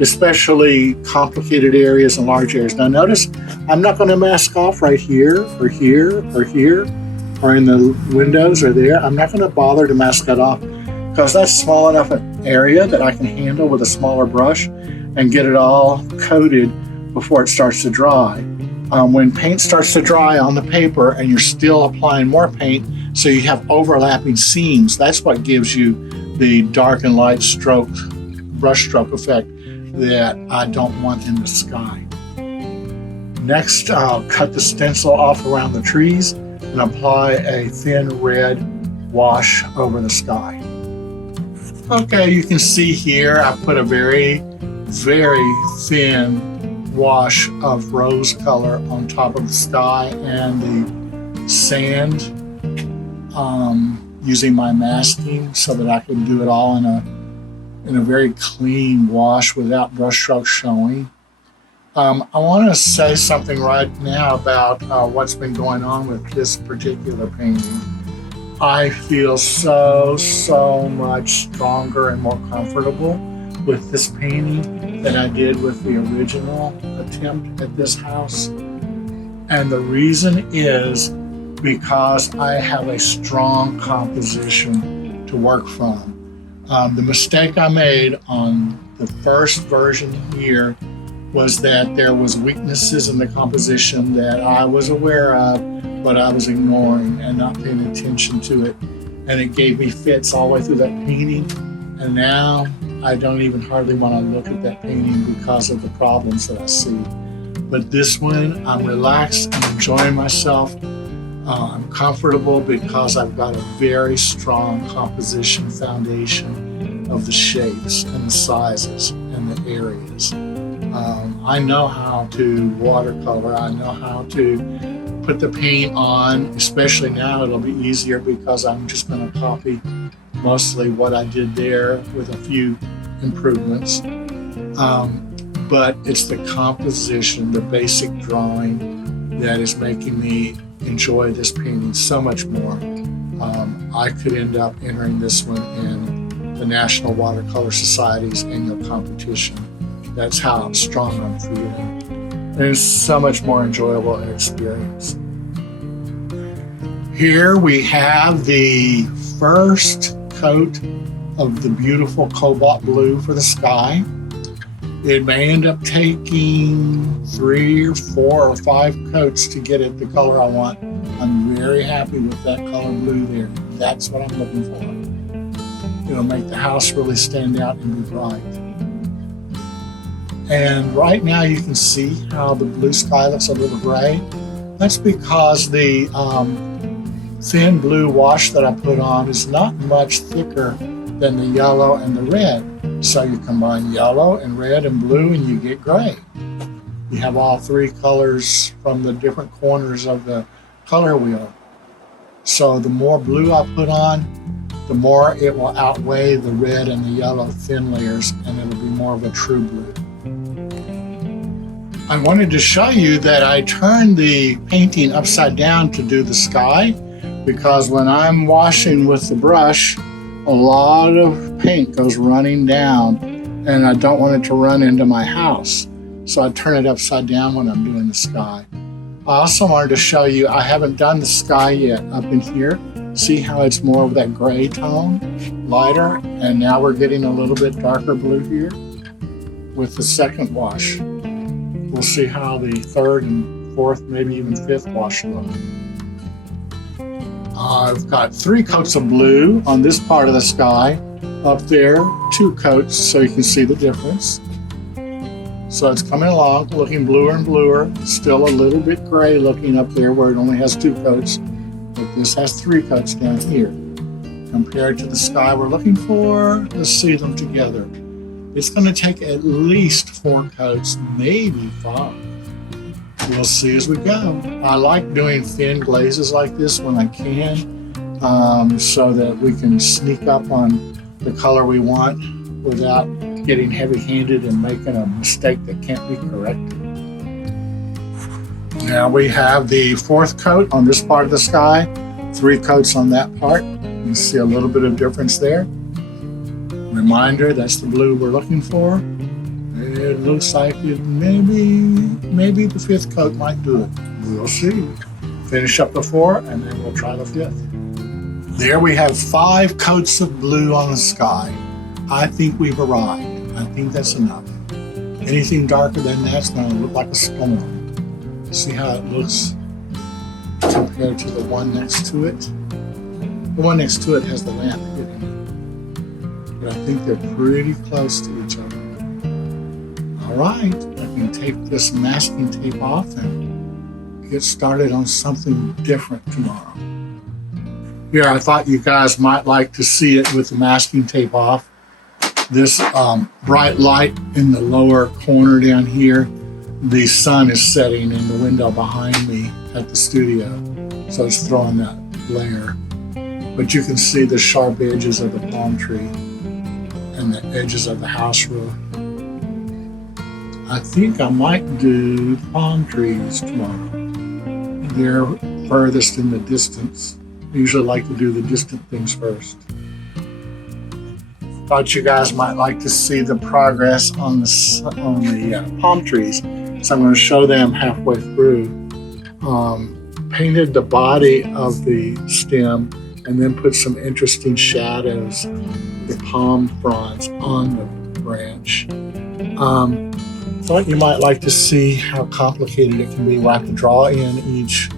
especially complicated areas and large areas. Now notice, I'm not going to mask off right here or here or here or in the windows or there. I'm not going to bother to mask that off because that's small enough an area that I can handle with a smaller brush and get it all coated before it starts to dry. When paint starts to dry on the paper and you're still applying more paint, so you have overlapping seams, that's what gives you the dark and light stroke, brush stroke effect that I don't want in the sky. Next, I'll cut the stencil off around the trees and apply a thin red wash over the sky. Okay, you can see here I put a very, very thin wash of rose color on top of the sky and the sand, using my masking so that I can do it all in a very clean wash without brush strokes showing. I want to say something right now about what's been going on with this particular painting. I feel so much stronger and more comfortable with this painting than I did with the original attempt at this house. And the reason is because I have a strong composition to work from. The mistake I made on the first version here was that there was weaknesses in the composition that I was aware of, but I was ignoring and not paying attention to it. And it gave me fits all the way through that painting. And now I don't even hardly want to look at that painting because of the problems that I see. But this one, I'm relaxed, I'm enjoying myself. I'm comfortable because I've got a very strong composition foundation of the shapes and the sizes and the areas. I know how to watercolor. I know how to put the paint on, especially now it'll be easier because I'm just going to copy mostly what I did there with a few improvements. But it's the composition, the basic drawing that is making me enjoy this painting so much more. I could end up entering this one in the National Watercolor Society's annual competition. That's how strong I'm feeling. And it's so much more enjoyable an experience. Here we have the first coat of the beautiful cobalt blue for the sky. It may end up taking 3 or 4 or 5 coats to get it the color I want. I'm very happy with that color blue there. That's what I'm looking for. It'll make the house really stand out and be bright. And right now you can see how the blue sky looks a little gray. That's because the thin blue wash that I put on is not much thicker than the yellow and the red. So you combine yellow and red and blue and you get gray. You have all 3 colors from the different corners of the color wheel. So the more blue I put on, the more it will outweigh the red and the yellow thin layers, and it'll be more of a true blue. I wanted to show you that I turned the painting upside down to do the sky, because when I'm washing with the brush, a lot of paint goes running down, and I don't want it to run into my house. So I turn it upside down when I'm doing the sky. I also wanted to show you, I haven't done the sky yet up in here. See how it's more of that gray tone, lighter, and now we're getting a little bit darker blue here with the second wash. We'll see how the 3rd and 4th, maybe even 5th wash look. I've got 3 coats of blue on this part of the sky. Up there, 2 coats so you can see the difference. So it's coming along, looking bluer and bluer. Still a little bit gray looking up there where it only has 2 coats. But this has 3 coats down here. Compared to the sky we're looking for, let's see them together. It's going to take at least 4 coats, maybe 5. We'll see as we go. I like doing thin glazes like this when I can, so that we can sneak up on the color we want without getting heavy-handed and making a mistake that can't be corrected. Now we have the 4th coat on this part of the sky, 3 coats on that part. You see a little bit of difference there. Reminder, that's the blue we're looking for. It looks like it maybe the 5th coat might do it. We'll see. Finish up the 4 and then we'll try the 5th. There we have 5 coats of blue on the sky. I think we've arrived. I think that's enough. Anything darker than that's going to look like a storm. See how it looks compared to the one next to it? The one next to it has the lamp hitting it. But I think they're pretty close to each other. All right, I can take this masking tape off and get started on something different tomorrow. Here, I thought you guys might like to see it with the masking tape off. This bright light in the lower corner down here, the sun is setting in the window behind me at the studio, so it's throwing that glare. But you can see the sharp edges of the palm tree and the edges of the house roof. I think I might do palm trees tomorrow. They're furthest in the distance. I usually like to do the distant things first. Thought you guys might like to see the progress on the palm trees. So I'm going to show them halfway through. Painted the body of the stem and then put some interesting shadows, the palm fronds on the branch. Thought you might like to see how complicated it can be. We'll have to draw in each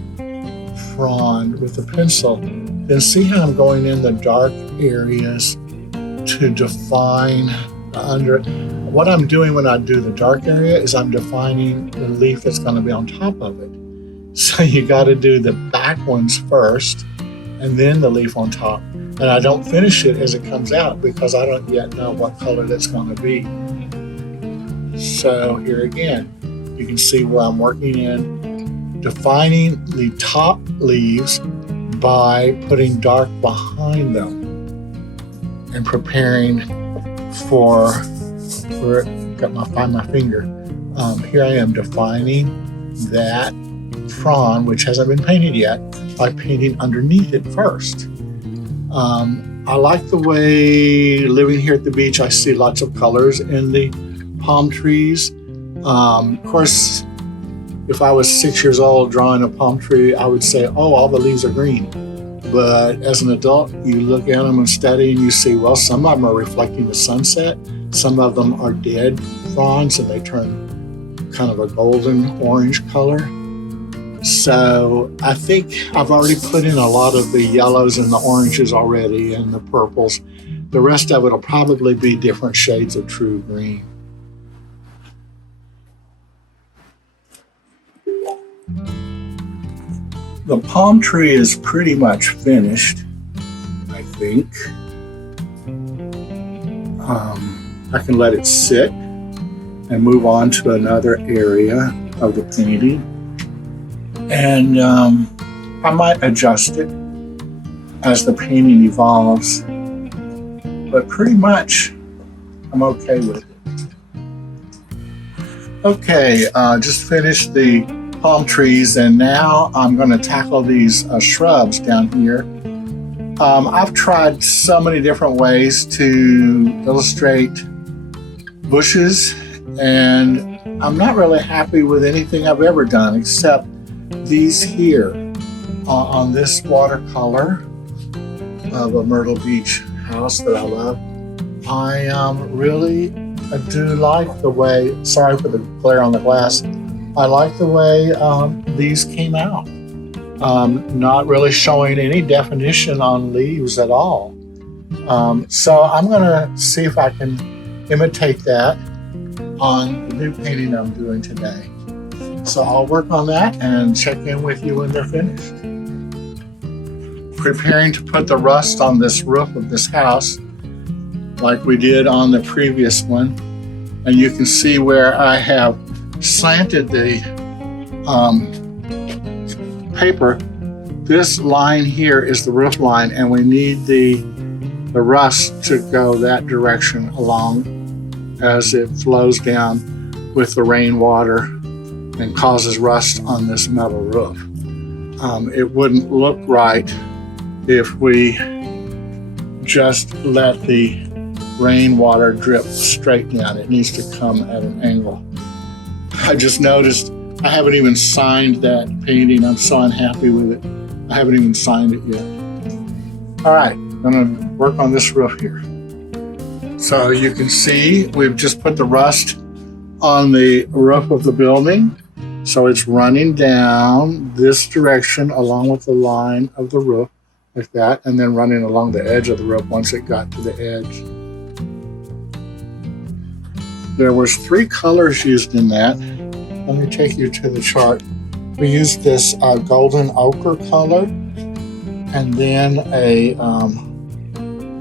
frond with a pencil. Then see how I'm going in the dark areas to define under it. What I'm doing when I do the dark area is I'm defining the leaf that's going to be on top of it. So you got to do the back ones first and then the leaf on top. And I don't finish it as it comes out because I don't yet know what color that's going to be. So here again, you can see where I'm working in defining the top leaves by putting dark behind them and preparing for where find my finger. Here I am defining that frond, which hasn't been painted yet, by painting underneath it first. I like the way living here at the beach, I see lots of colors in the palm trees. Of course, if I was 6 years old drawing a palm tree, I would say, oh, all the leaves are green. But as an adult, you look at them and study and you see, well, some of them are reflecting the sunset. Some of them are dead fronds and they turn kind of a golden orange color. So I think I've already put in a lot of the yellows and the oranges already and the purples. The rest of it will probably be different shades of true green. The palm tree is pretty much finished, I think. I can let it sit and move on to another area of the painting. And I might adjust it as the painting evolves, but pretty much I'm okay with it. Okay, just finished the palm trees, and now I'm going to tackle these shrubs down here. I've tried so many different ways to illustrate bushes, and I'm not really happy with anything I've ever done except these here on this watercolor of a Myrtle Beach house that I love. I really do like the way, sorry for the glare on the glass, I like the way these came out. Not really showing any definition on leaves at all. So I'm gonna see if I can imitate that on the new painting I'm doing today. So I'll work on that and check in with you when they're finished. Preparing to put the rust on this roof of this house like we did on the previous one. And you can see where I have slanted the paper. This line here is the roof line, and we need the rust to go that direction along as it flows down with the rainwater and causes rust on this metal roof. It wouldn't look right if we just let the rainwater drip straight down. It needs to come at an angle. I just noticed I haven't even signed that painting. I'm so unhappy with it. I haven't even signed it yet. All right, I'm gonna work on this roof here. So you can see we've just put the rust on the roof of the building. So it's running down this direction along with the line of the roof like that, and then running along the edge of the roof once it got to the edge. There was 3 colors used in that. Let me take you to the chart. We used this golden ochre color, and then a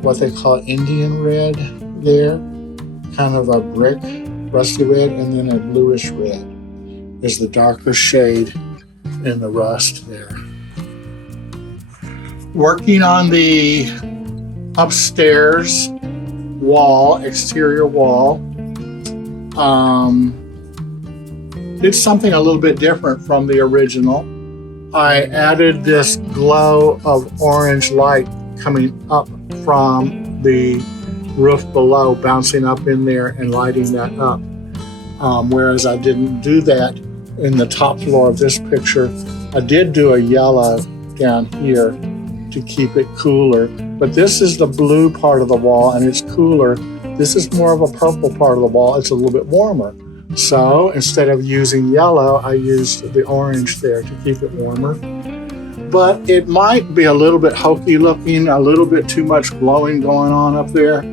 what they call Indian red there, kind of a brick rusty red, and then a bluish red is the darker shade in the rust there. Working on the upstairs wall, exterior wall, did something a little bit different from the original. I added this glow of orange light coming up from the roof below, bouncing up in there and lighting that up. Whereas I didn't do that in the top floor of this picture. I did do a yellow down here to keep it cooler, but this is the blue part of the wall and it's cooler. This is more of a purple part of the wall. It's a little bit warmer. So instead of using yellow, I used the orange there to keep it warmer. But it might be a little bit hokey looking, a little bit too much glowing going on up there.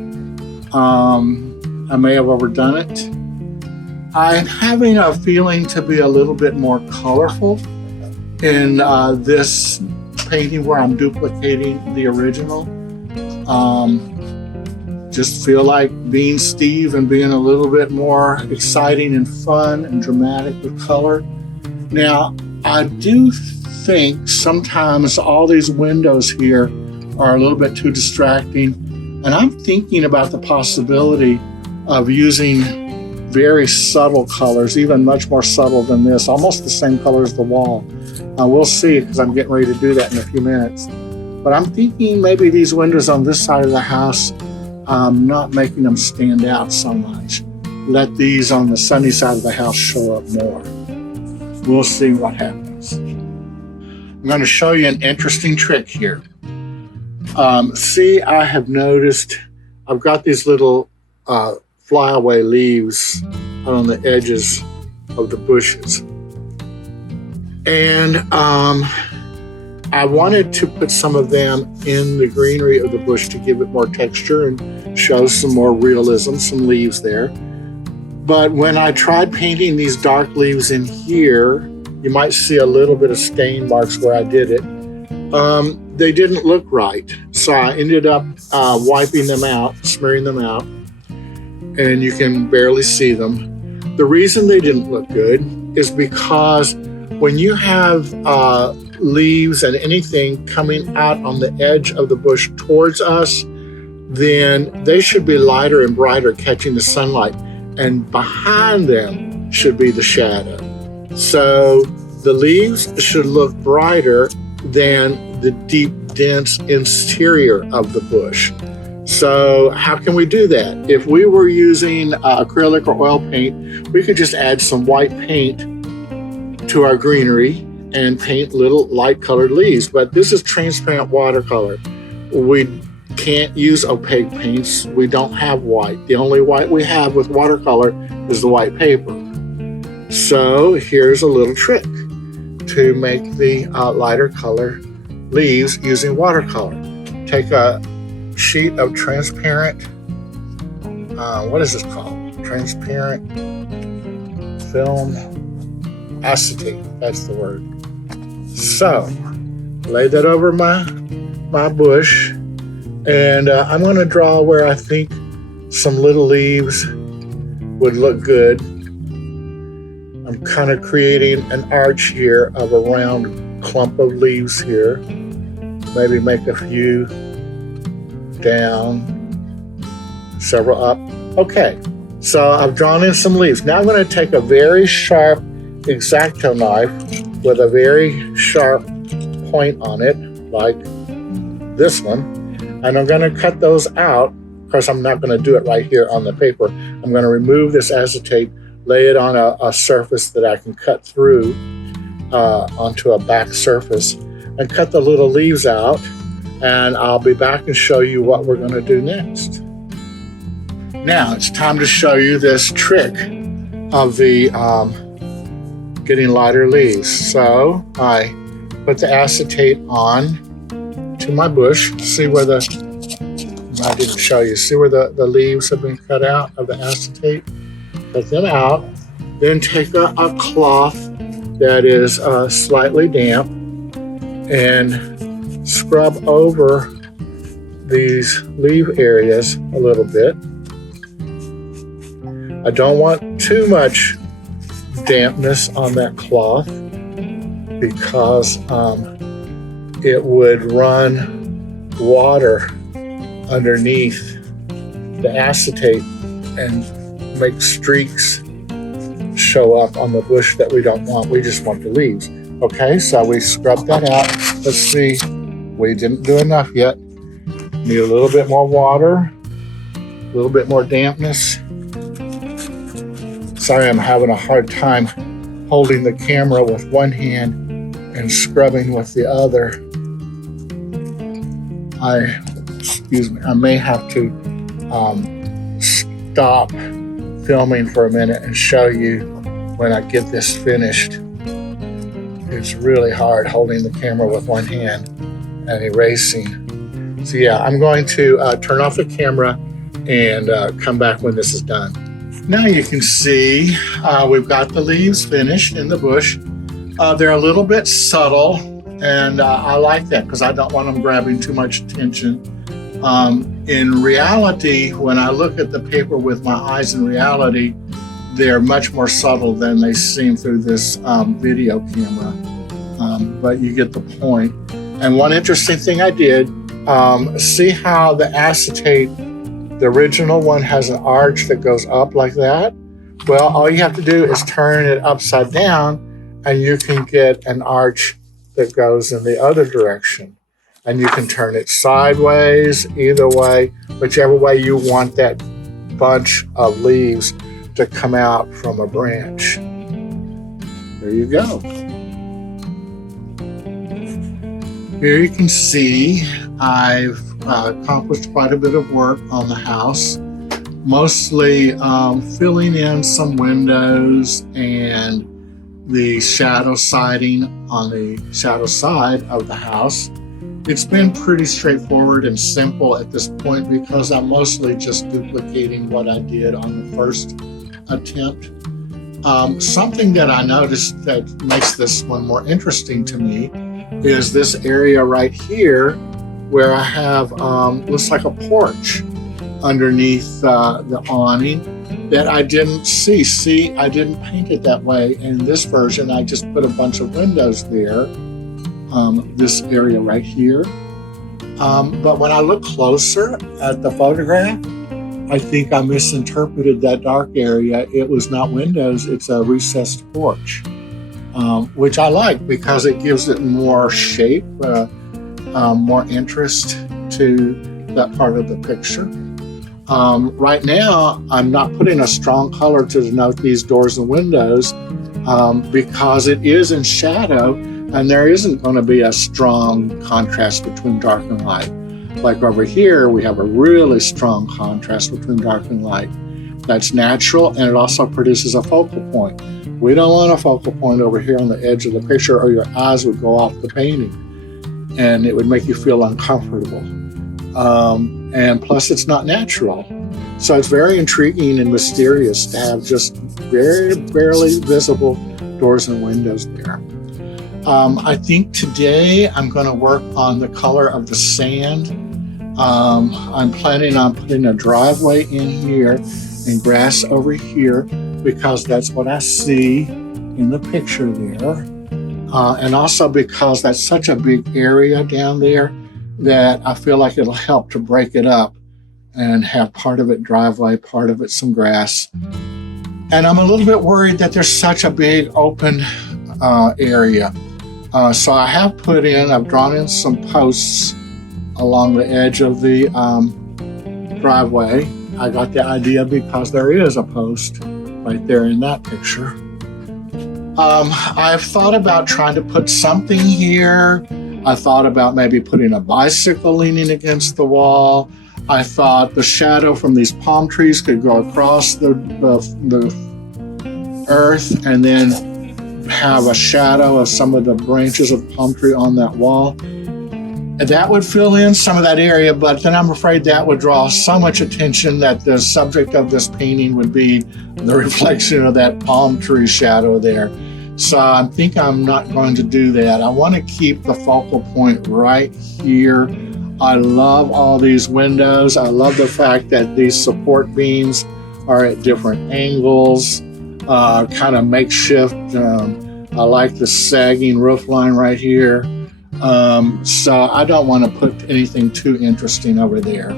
I may have overdone it. I'm having a feeling to be a little bit more colorful in this painting where I'm duplicating the original. Just feel like being Steve and being a little bit more exciting and fun and dramatic with color. Now, I do think sometimes all these windows here are a little bit too distracting, and I'm thinking about the possibility of using very subtle colors, even much more subtle than this, almost the same color as the wall. We'll see, because I'm getting ready to do that in a few minutes. But I'm thinking maybe these windows on this side of the house, not making them stand out so much. Let these on the sunny side of the house show up more. We'll see what happens. I'm going to show you an interesting trick here. See, I have noticed I've got these little flyaway leaves on the edges of the bushes. And I wanted to put some of them in the greenery of the bush to give it more texture and show some more realism, some leaves there. But when I tried painting these dark leaves in here, you might see a little bit of stain marks where I did it. They didn't look right. So I ended up wiping them out, smearing them out, and you can barely see them. The reason they didn't look good is because when you have leaves and anything coming out on the edge of the bush towards us, then they should be lighter and brighter catching the sunlight, and behind them should be the shadow. So the leaves should look brighter than the deep, dense interior of the bush. So how can we do that? If we were using acrylic or oil paint, we could just add some white paint to our greenery and paint little light colored leaves. But this is transparent watercolor. We can't use opaque paints. We don't have white. The only white we have with watercolor is the white paper. So here's a little trick to make the lighter color leaves using watercolor. Take a sheet of transparent, what is this called? Transparent film acetate, that's the word. So, lay that over my bush, and I'm going to draw where I think some little leaves would look good. I'm kind of creating an arch here of a round clump of leaves here. Maybe make a few down, several up. Okay, so I've drawn in some leaves. Now I'm going to take a very sharp X-Acto knife with a very sharp point on it, like this one, and I'm going to cut those out. Of course, I'm not going to do it right here on the paper. I'm going to remove this acetate, lay it on a surface that I can cut through onto a back surface, and cut the little leaves out, and I'll be back and show you what we're going to do next. Now it's time to show you this trick of the getting lighter leaves. So I put the acetate on to my bush. See where I didn't show you. See where the leaves have been cut out of the acetate? Cut them out. Then take a cloth that is slightly damp and scrub over these leaf areas a little bit. I don't want too much dampness on that cloth because it would run water underneath the acetate and make streaks show up on the bush that we don't want. We just want the leaves. Okay, so we scrubbed that out. Let's see, we didn't do enough yet. Need a little bit more water, a little bit more dampness. Sorry, I'm having a hard time holding the camera with one hand and scrubbing with the other. I may have to stop filming for a minute and show you when I get this finished. It's really hard holding the camera with one hand and erasing. So yeah, I'm going to turn off the camera and come back when this is done. Now you can see we've got the leaves finished in the bush. They're a little bit subtle, and I like that because I don't want them grabbing too much attention. In reality, when I look at the paper with my eyes in reality, they're much more subtle than they seem through this video camera, but you get the point. And one interesting thing I did, see how the acetate, the original one, has an arch that goes up like that? Well, all you have to do is turn it upside down and you can get an arch that goes in the other direction. and you can turn it sideways, either way, whichever way you want that bunch of leaves to come out from a branch. There you go. Here you can see I've accomplished quite a bit of work on the house, mostly filling in some windows and the shadow siding on the shadow side of the house. It's been pretty straightforward and simple at this point because I'm mostly just duplicating what I did on the first attempt. Something that I noticed that makes this one more interesting to me is this area right here where I have looks like a porch underneath the awning that I didn't see. See, I didn't paint it that way. In this version, I just put a bunch of windows there, this area right here. But when I look closer at the photograph, I think I misinterpreted that dark area. It was not windows, it's a recessed porch, which I like because it gives it more shape, more interest to that part of the picture. Right now, I'm not putting a strong color to denote these doors and windows because it is in shadow and there isn't going to be a strong contrast between dark and light. Like over here, we have a really strong contrast between dark and light. That's natural, and it also produces a focal point. We don't want a focal point over here on the edge of the picture or your eyes would go off the painting and it would make you feel uncomfortable. And plus it's not natural. So it's very intriguing and mysterious to have just very barely visible doors and windows there. I think today I'm going to work on the color of the sand. I'm planning on putting a driveway in here and grass over here because that's what I see in the picture there. And also because that's such a big area down there that I feel like it'll help to break it up and have part of it driveway, part of it some grass. And I'm a little bit worried that there's such a big open area. So I have I've drawn in some posts along the edge of the driveway. I got the idea because there is a post right there in that picture. I've thought about trying to put something here. I thought about maybe putting a bicycle leaning against the wall. I thought the shadow from these palm trees could go across the earth and then have a shadow of some of the branches of the palm tree on that wall. And that would fill in some of that area, but then I'm afraid that would draw so much attention that the subject of this painting would be the reflection of that palm tree shadow there. So I think I'm not going to do that. I want to keep the focal point right here. I love all these windows. I love the fact that these support beams are at different angles, kind of makeshift. I like the sagging roof line right here. So I don't want to put anything too interesting over there.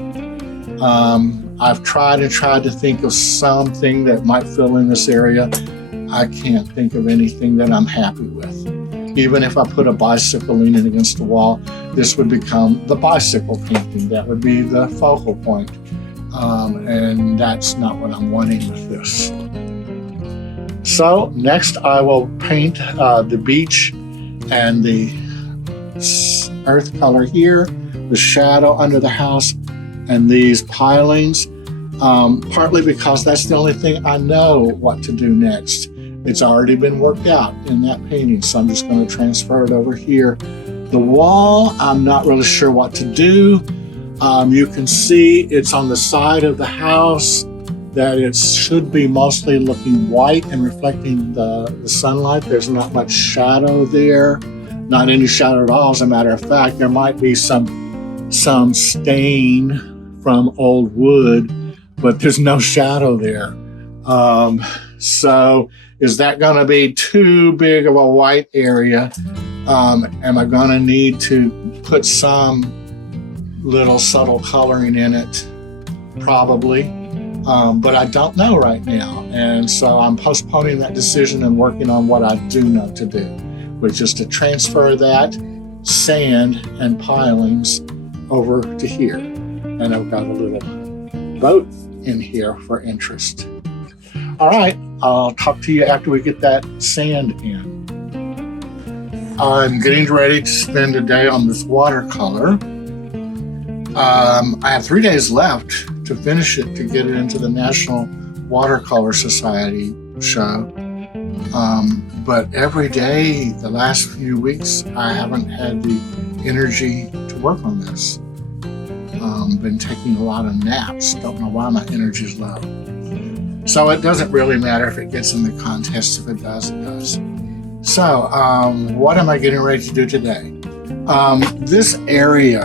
I've tried to think of something that might fill in this area. I can't think of anything that I'm happy with. Even if I put a bicycle leaning against the wall, this would become the bicycle painting. That would be the focal point. And that's not what I'm wanting with this. So next I will paint the beach and the earth color here, the shadow under the house, and these pilings, partly because that's the only thing I know what to do next. It's already been worked out in that painting, so I'm just going to transfer it over here. The wall, I'm not really sure what to do. You can see it's on the side of the house that it should be mostly looking white and reflecting the sunlight. There's not much shadow there, not any shadow at all. As a matter of fact, there might be some stain from old wood, but there's no shadow there. So is that going to be too big of a white area? Am I going to need to put some little subtle coloring in it? Probably. But I don't know right now. And so I'm postponing that decision and working on what I do know to do, which is to transfer that sand and pilings over to here. And I've got a little boat in here for interest. All right, I'll talk to you after we get that sand in. I'm getting ready to spend a day on this watercolor. I have 3 days left to finish it to get it into the National Watercolor Society show. But every day, the last few weeks, I haven't had the energy to work on this. Been taking a lot of naps. Don't know why my energy's low. So it doesn't really matter if it gets in the contest. If it does, it does. So what am I getting ready to do today? This area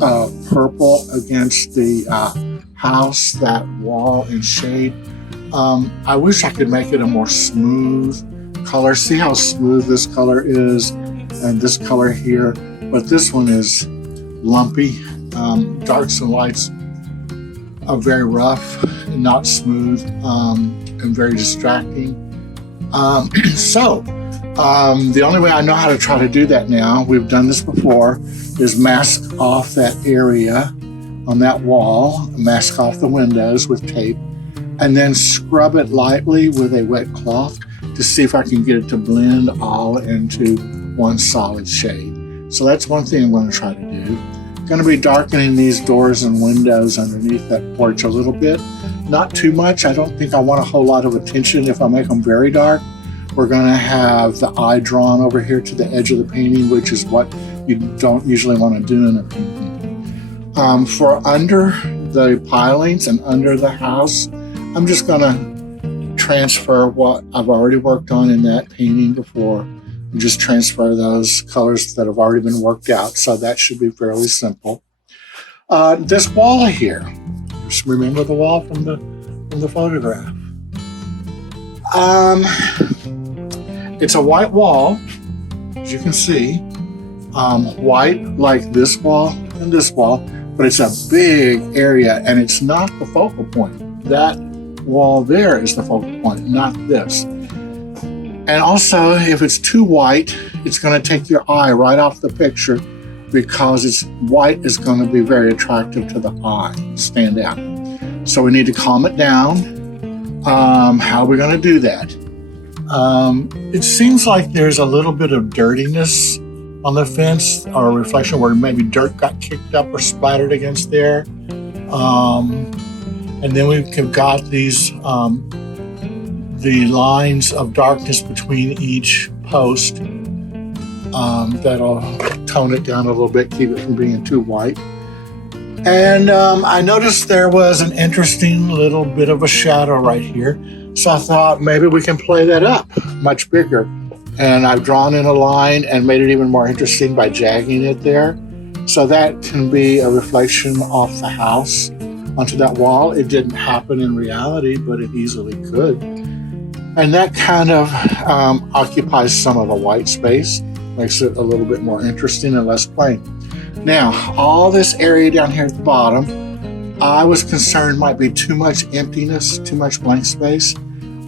of purple against the house, that wall and shade, I wish I could make it a more smooth color. See how smooth this color is and this color here, but this one is lumpy. Darks and lights are very rough and not smooth, and very distracting. The only way I know how to try to do that now, we've done this before, is mask off that area on that wall, mask off the windows with tape, and then scrub it lightly with a wet cloth to see if I can get it to blend all into one solid shade. So that's one thing I'm going to try to do. Going to be darkening these doors and windows underneath that porch a little bit. Not too much. I don't think I want a whole lot of attention if I make them very dark. We're going to have the eye drawn over here to the edge of the painting, which is what you don't usually want to do in a painting. For under the pilings and under the house, I'm just going to transfer what I've already worked on in that painting before. And just transfer those colors that have already been worked out. So that should be fairly simple. This wall here, just remember the wall from the photograph. It's a white wall, as you can see, white like this wall and this wall, but it's a big area and it's not the focal point. That wall there is the focal point, not this. And also, if it's too white, it's going to take your eye right off the picture because it's white is going to be very attractive to the eye, stand out. So we need to calm it down. How are we going to do that? It seems like there's a little bit of dirtiness on the fence or a reflection where maybe dirt got kicked up or splattered against there. And then we've got these the lines of darkness between each post that'll tone it down a little bit, keep it from being too white. And I noticed there was an interesting little bit of a shadow right here. So I thought maybe we can play that up much bigger. And I've drawn in a line and made it even more interesting by jagging it there. So that can be a reflection off the house onto that wall. It didn't happen in reality, but it easily could. And that kind of occupies some of the white space, makes it a little bit more interesting and less plain. Now, all this area down here at the bottom, I was concerned might be too much emptiness, too much blank space.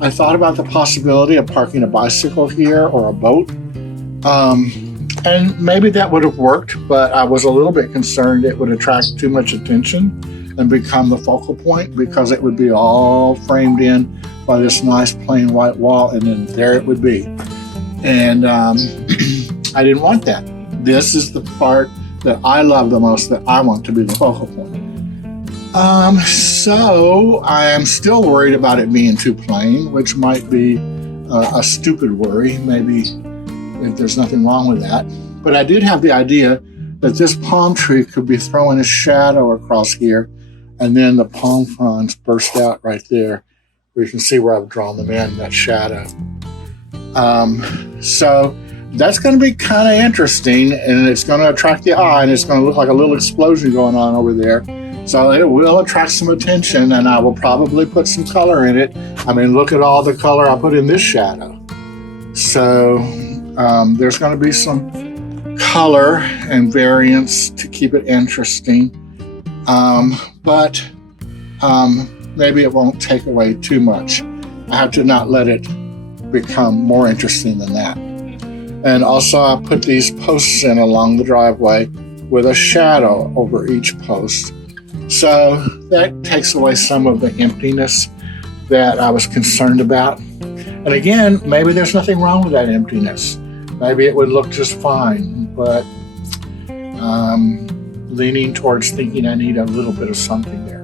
I thought about the possibility of parking a bicycle here or a boat. And maybe that would have worked, but I was a little bit concerned it would attract too much attention and become the focal point because it would be all framed in by this nice plain white wall, and then there it would be. And I didn't want that. This is the part that I love the most, that I want to be the focal point. So I am still worried about it being too plain, which might be a stupid worry, maybe if there's nothing wrong with that. But I did have the idea that this palm tree could be throwing a shadow across here, and then the palm fronds burst out right there, where you can see where I've drawn them in, that shadow. So that's going to be kind of interesting, and it's going to attract the eye, and it's going to look like a little explosion going on over there. So it will attract some attention, and I will probably put some color in it. I mean, look at all the color I put in this shadow. So there's going to be some color and variance to keep it interesting. But maybe it won't take away too much. I have to not let it become more interesting than that. And also I put these posts in along the driveway with a shadow over each post. So that takes away some of the emptiness that I was concerned about. And again, maybe there's nothing wrong with that emptiness. Maybe it would look just fine, but leaning towards thinking I need a little bit of something there.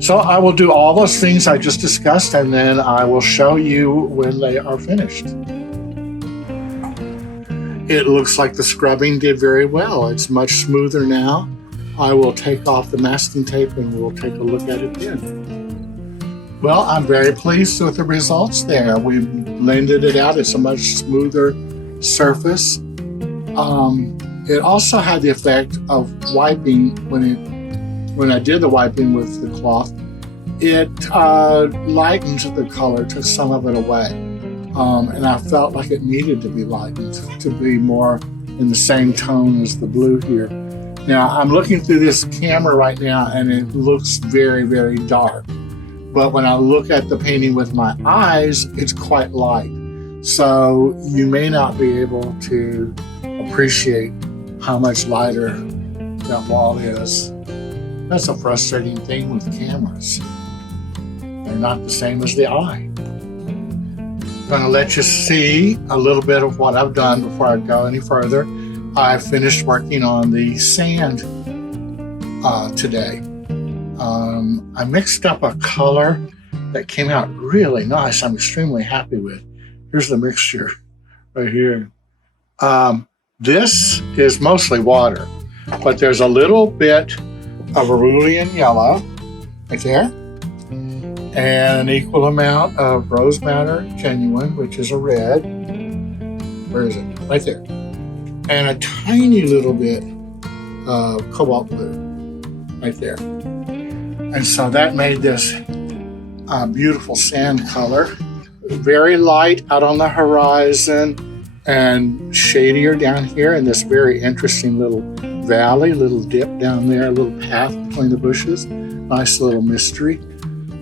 So I will do all those things I just discussed, and then I will show you when they are finished. It looks like the scrubbing did very well. It's much smoother now. I will take off the masking tape and we'll take a look at it then. Well, I'm very pleased with the results there. We blended it out. It's a much smoother surface. It also had the effect of wiping when I did the wiping with the cloth. It lightened the color, took some of it away. And I felt like it needed to be lightened to be more in the same tone as the blue here. Now, I'm looking through this camera right now and it looks very, very dark. But when I look at the painting with my eyes, it's quite light. So you may not be able to appreciate how much lighter that wall is. That's a frustrating thing with cameras. They're not the same as the eye. I'm going to let you see a little bit of what I've done before I go any further. I finished working on the sand today. I mixed up a color that came out really nice. I'm extremely happy with. Here's the mixture right here. This is mostly water, but there's a little bit of cerulean yellow right there, and an equal amount of rose madder genuine, which is a red. Where is it? Right there. And a tiny little bit of cobalt blue right there. And so that made this beautiful sand color. Very light out on the horizon and shadier down here in this very interesting little valley, little dip down there, a little path between the bushes. Nice little mystery.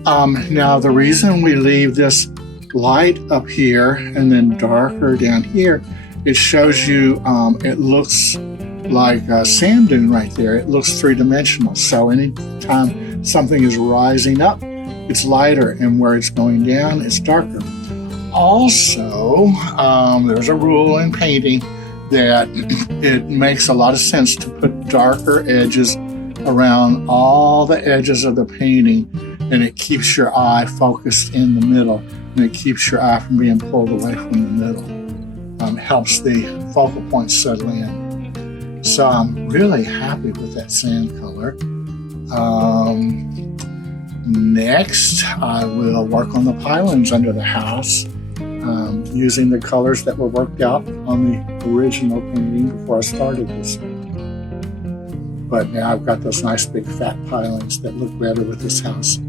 Now the reason we leave this light up here and then darker down here, it shows you, it looks like a sand dune right there. It looks three-dimensional. So anytime something is rising up, it's lighter, and where it's going down, it's darker. Also, there's a rule in painting that it makes a lot of sense to put darker edges around all the edges of the painting, and it keeps your eye focused in the middle, and it keeps your eye from being pulled away from the middle. Helps the focal point settle in. So I'm really happy with that sand color. Next, I will work on the pilings under the house using the colors that were worked out on the original painting before I started this. But now I've got those nice big fat pilings that look better with this house.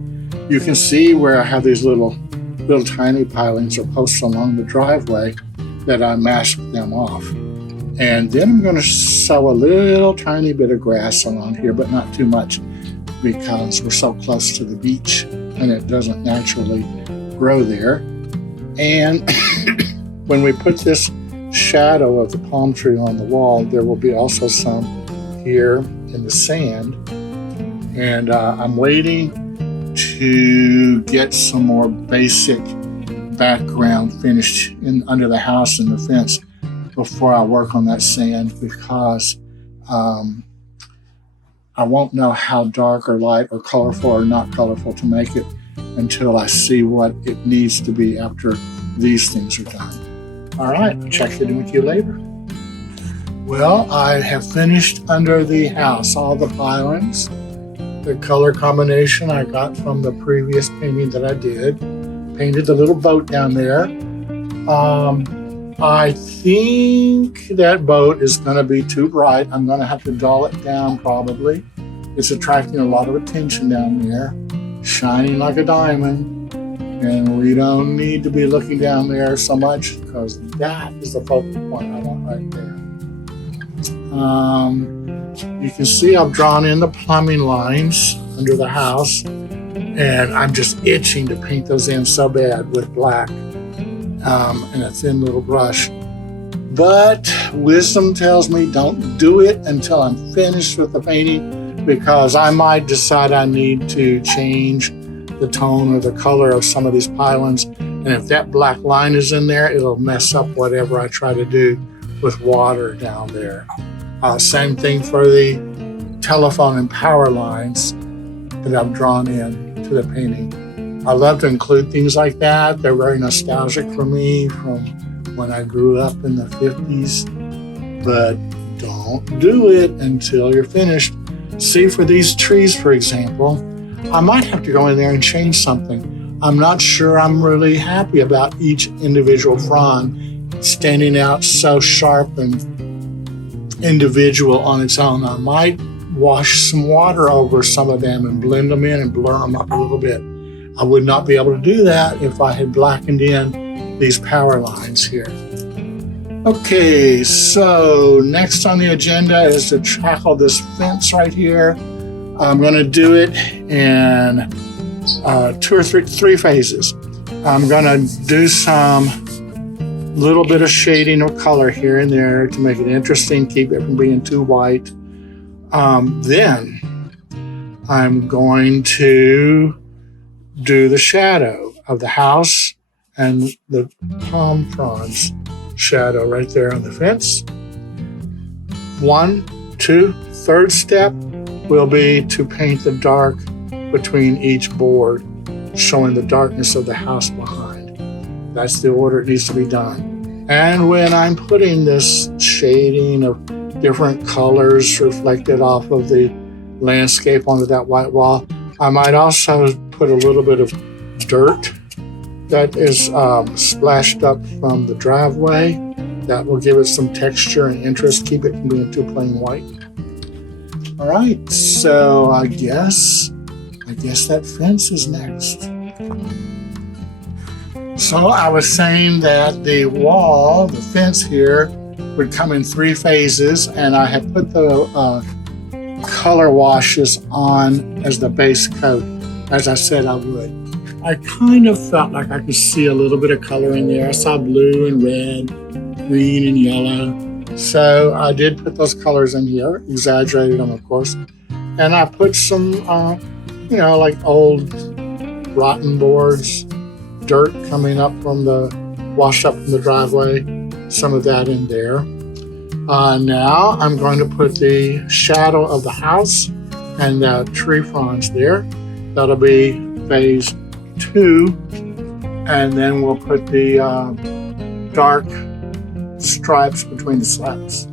You can see where I have these little tiny pilings or posts along the driveway that I masked them off. And then I'm going to sow a little tiny bit of grass along here, but not too much, because we're so close to the beach and it doesn't naturally grow there. And when we put this shadow of the palm tree on the wall, there will be also some here in the sand. And I'm waiting to get some more basic background finished under the house and the fence before I work on that sand, because I won't know how dark or light or colorful or not colorful to make it until I see what it needs to be after these things are done. All right, I'll check it in with you later. Well, I have finished under the house all the pilings. The color combination I got from the previous painting that I did. Painted the little boat down there. I think that boat is going to be too bright. I'm going to have to dull it down probably. It's attracting a lot of attention down there, shining like a diamond. And we don't need to be looking down there so much, because that is the focal point I want right there. You can see I've drawn in the plumbing lines under the house. And I'm just itching to paint those in so bad with black and a thin little brush. But wisdom tells me don't do it until I'm finished with the painting, because I might decide I need to change the tone or the color of some of these pylons. And if that black line is in there, it'll mess up whatever I try to do with water down there. Same thing for the telephone and power lines that I've drawn in to the painting. I love to include things like that. They're very nostalgic for me from when I grew up in the 50s. But don't do it until you're finished. See, for these trees, for example, I might have to go in there and change something. I'm not sure I'm really happy about each individual frond standing out so sharp and individual on its own. I might wash some water over some of them and blend them in and blur them up a little bit. I would not be able to do that if I had blackened in these power lines here. Okay, so next on the agenda is to tackle this fence right here. I'm going to do it in three phases. I'm going to do some little bit of shading of color here and there to make it interesting, keep it from being too white. Then I'm going to do the shadow of the house and the palm fronds shadow right there on the fence. 1, 2, third step will be to paint the dark between each board, showing the darkness of the house behind. That's the order it needs to be done. And when I'm putting this shading of different colors reflected off of the landscape onto that white wall, I might also put a little bit of dirt that is splashed up from the driveway. That will give it some texture and interest, keep it from being too plain white. All right, so I guess that fence is next. So I was saying that the wall, the fence here, would come in 3 phases, and I had put the color washes on as the base coat, as I said I would. I kind of felt like I could see a little bit of color in there. I saw blue and red, green and yellow. So I did put those colors in here, exaggerated them, of course. And I put some, like old rotten boards, dirt coming up from washed up from the driveway, some of that in there. Now I'm going to put the shadow of the house and the tree fronds there. That'll be phase 2. And then we'll put the dark stripes between the slats.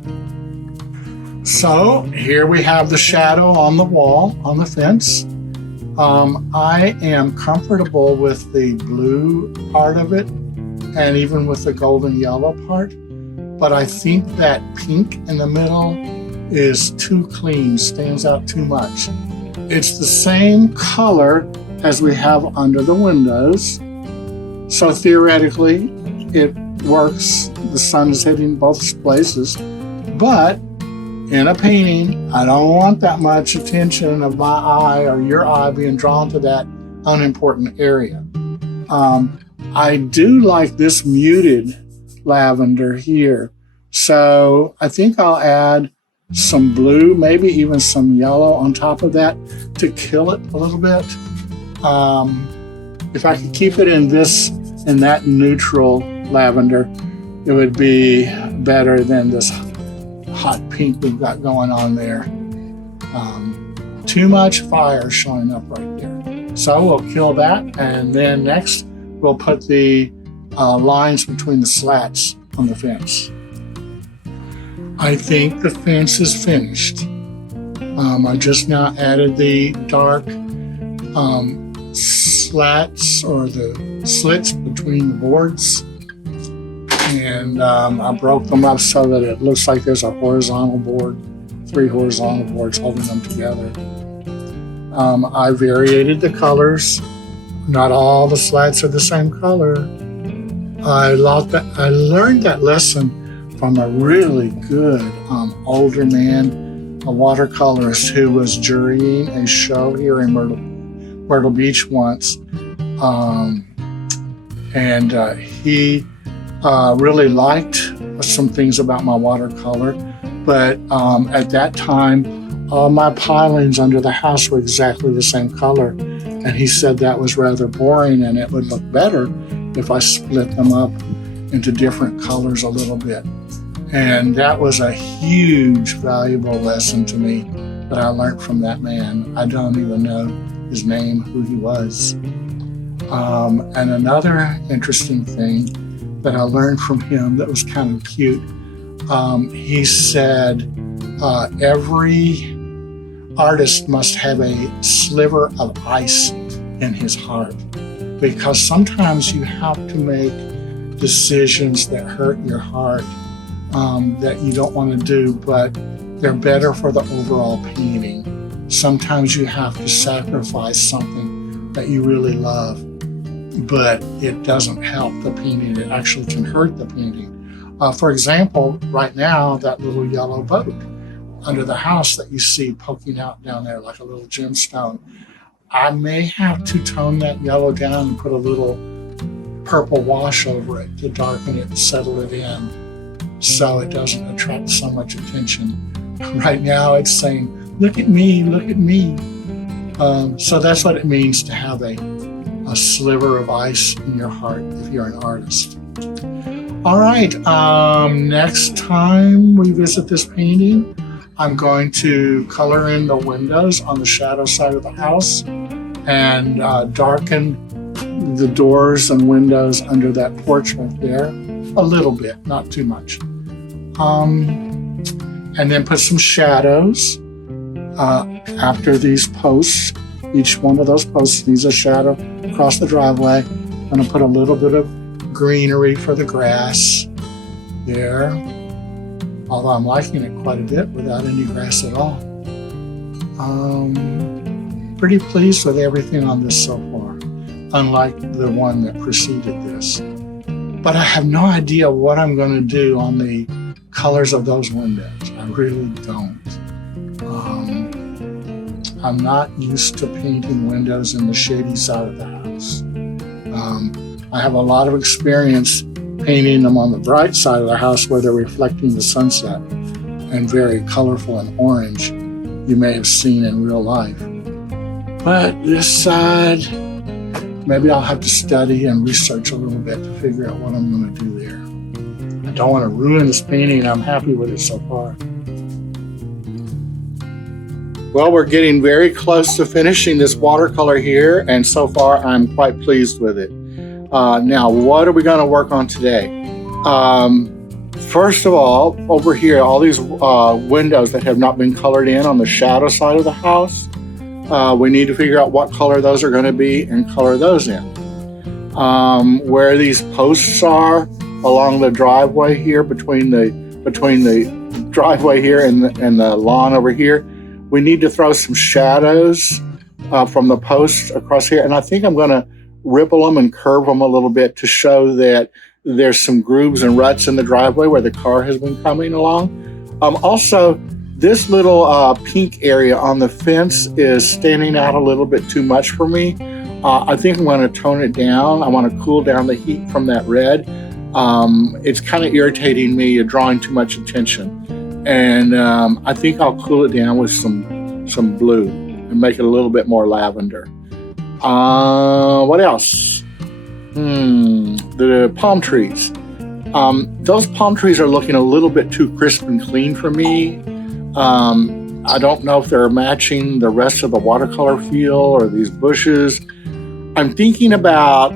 So here we have the shadow on the wall, on the fence. I am comfortable with the blue part of it and even with the golden yellow part, but I think that pink in the middle is too clean, stands out too much. It's the same color as we have under the windows, so theoretically it works. The sun is hitting both places, but in a painting, I don't want that much attention of my eye or your eye being drawn to that unimportant area. I do like this muted lavender here, so I think I'll add some blue, maybe even some yellow on top of that to kill it a little bit. If I could keep it in that neutral lavender, it would be better than this hot pink we've got going on there. Too much fire showing up right there. So we'll kill that, and then next we'll put the lines between the slats on the fence. I think the fence is finished. I just now added the dark slats or the slits between the boards, and I broke them up so that it looks like there's a horizontal board, 3 horizontal boards holding them together. I variated the colors. Not all the slats are the same color. I learned that lesson from a really good older man, a watercolorist who was jurying a show here in Myrtle Beach once, and he really liked some things about my watercolor. But at that time, all my pilings under the house were exactly the same color. And he said that was rather boring and it would look better if I split them up into different colors a little bit. And that was a huge, valuable lesson to me that I learned from that man. I don't even know his name, who he was. And another interesting thing that I learned from him that was kind of cute, he said every artist must have a sliver of ice in his heart, because sometimes you have to make decisions that hurt your heart, that you don't want to do, but they're better for the overall painting. Sometimes you have to sacrifice something that you really love, but it doesn't help the painting. It actually can hurt the painting. For example, right now, that little yellow boat under the house that you see poking out down there like a little gemstone, I may have to tone that yellow down and put a little purple wash over it to darken it and settle it in so it doesn't attract so much attention. Right now it's saying, look at me, look at me. So that's what it means to have a sliver of ice in your heart if you're an artist. All right, next time we visit this painting, I'm going to color in the windows on the shadow side of the house and darken the doors and windows under that porch right there a little bit, not too much. And then put some shadows after these posts. Each one of those posts needs a shadow across the driveway. I'm going to put a little bit of greenery for the grass there, although I'm liking it quite a bit without any grass at all. Pretty pleased with everything on this so far, unlike the one that preceded this. But I have no idea what I'm going to do on the colors of those windows. I really don't. I'm not used to painting windows in the shady side of the house. I have a lot of experience painting them on the bright side of the house where they're reflecting the sunset and very colorful and orange you may have seen in real life. But this side, maybe I'll have to study and research a little bit to figure out what I'm going to do there. I don't want to ruin this painting. I'm happy with it so far. Well, we're getting very close to finishing this watercolor here, and so far I'm quite pleased with it. Now, what are we going to work on today? First of all, over here, all these windows that have not been colored in on the shadow side of the house, we need to figure out what color those are going to be and color those in. Where these posts are along the driveway here, between the driveway here and the lawn over here, we need to throw some shadows from the posts across here. And I think I'm going to ripple them and curve them a little bit to show that there's some grooves and ruts in the driveway where the car has been coming along. Also, this little pink area on the fence is standing out a little bit too much for me. I think I'm going to tone it down. I want to cool down the heat from that red. It's kind of irritating me, drawing too much attention. And I think I'll cool it down with some blue and make it a little bit more lavender. What else? The palm trees. Those palm trees are looking a little bit too crisp and clean for me. I don't know if they're matching the rest of the watercolor feel or these bushes. I'm thinking about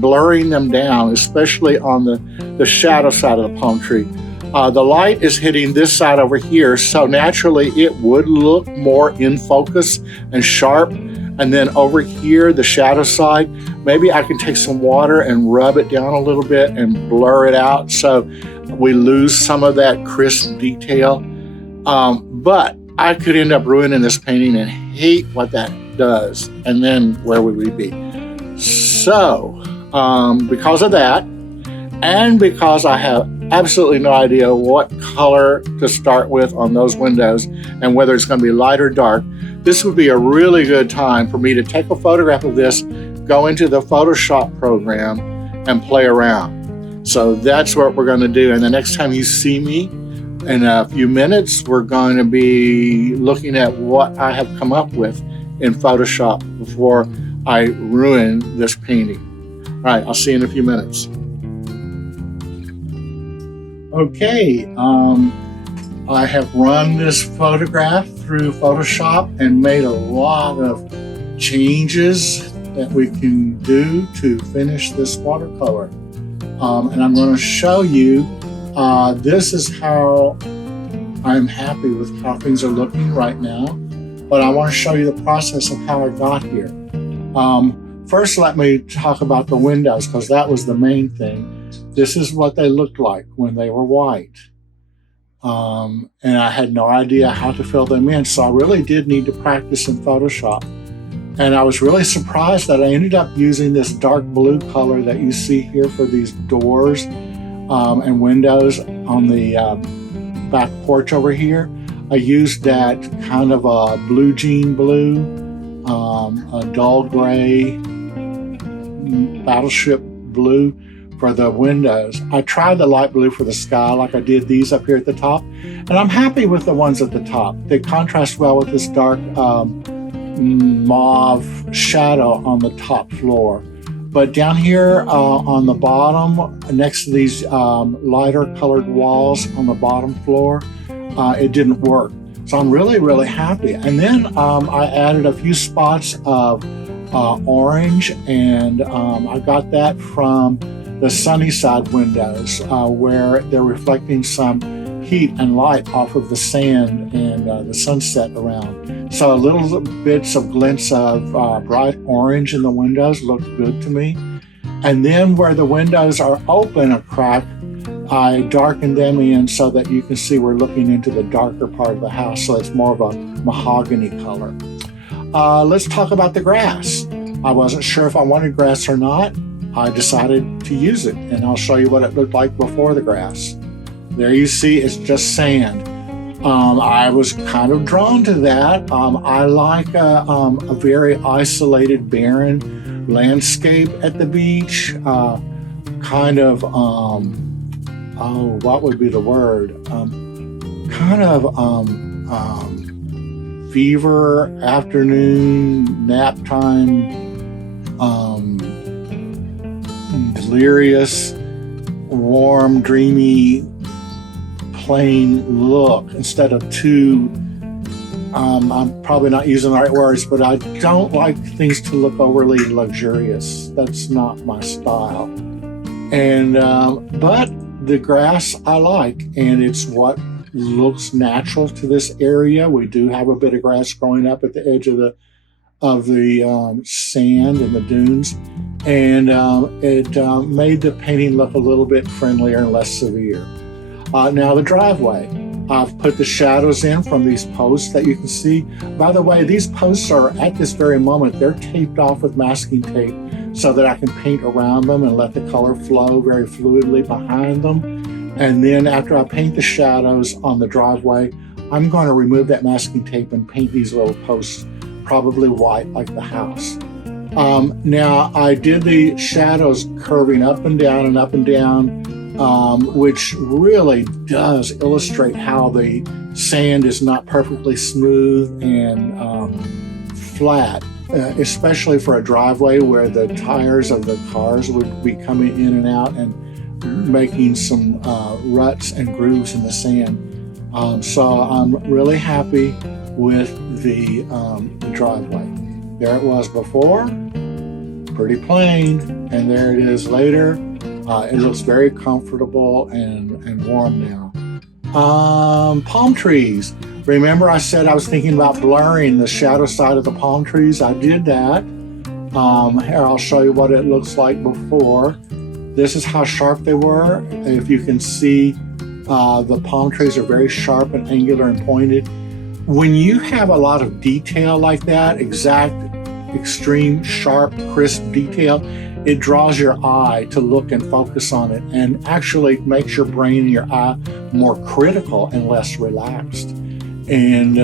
blurring them down, especially on the shadow side of the palm tree. The light is hitting this side over here, so naturally it would look more in focus and sharp. And then over here, the shadow side, maybe I can take some water and rub it down a little bit and blur it out so we lose some of that crisp detail. But I could end up ruining this painting and hate what that does. And then where would we be? So, because of that, and because I have absolutely no idea what color to start with on those windows and whether it's going to be light or dark, this would be a really good time for me to take a photograph of this, go into the Photoshop program, and play around. So that's what we're going to do. And the next time you see me in a few minutes, we're going to be looking at what I have come up with in Photoshop before I ruin this painting. All right, I'll see you in a few minutes. Okay, I have run this photograph through Photoshop and made a lot of changes that we can do to finish this watercolor. And I'm going to show you, this is how I'm happy with how things are looking right now. But I want to show you the process of how I got here. First, let me talk about the windows, because that was the main thing. This is what they looked like when they were white. And I had no idea how to fill them in, so I really did need to practice in Photoshop. And I was really surprised that I ended up using this dark blue color that you see here for these doors and windows on the back porch over here. I used that kind of a blue jean blue, a dull gray, battleship blue for the windows. I tried the light blue for the sky like I did these up here at the top, and I'm happy with the ones at the top. They contrast well with this dark mauve shadow on the top floor. But down here on the bottom, next to these lighter colored walls on the bottom floor, it didn't work. So I'm really, really happy. And then I added a few spots of orange, and I got that from the sunny side windows where they're reflecting some heat and light off of the sand and the sunset around. So little bits of glints of bright orange in the windows looked good to me. And then where the windows are open a crack, I darkened them in so that you can see we're looking into the darker part of the house, so it's more of a mahogany color. Let's talk about the grass. I wasn't sure if I wanted grass or not. I decided to use it, and I'll show you what it looked like before the grass. There you see it's just sand. I was kind of drawn to that. I like a very isolated, barren landscape at the beach. Kind of, what would be the word? Kind of fever afternoon, nap time, delirious, warm, dreamy, plain look instead of too, I'm probably not using the right words, but I don't like things to look overly luxurious. That's not my style. And, but the grass I like, and it's what looks natural to this area. We do have a bit of grass growing up at the edge of the sand and the dunes, and it made the painting look a little bit friendlier and less severe. Now the driveway. I've put the shadows in from these posts that you can see. By the way, these posts are, at this very moment, they're taped off with masking tape so that I can paint around them and let the color flow very fluidly behind them. And then after I paint the shadows on the driveway, I'm going to remove that masking tape and paint these little posts probably white like the house. Now I did the shadows curving up and down and up and down, which really does illustrate how the sand is not perfectly smooth and flat, especially for a driveway where the tires of the cars would be coming in and out and making some ruts and grooves in the sand. So I'm really happy with the driveway. There it was before, pretty plain, and there it is later. It looks very comfortable and warm now. Palm trees. Remember I said I was thinking about blurring the shadow side of the palm trees? I did that. Here, I'll show you what it looks like before. This is how sharp they were. If you can see, the palm trees are very sharp and angular and pointed. When you have a lot of detail like that, exact, extreme, sharp, crisp detail, it draws your eye to look and focus on it, and actually makes your brain and your eye more critical and less relaxed. And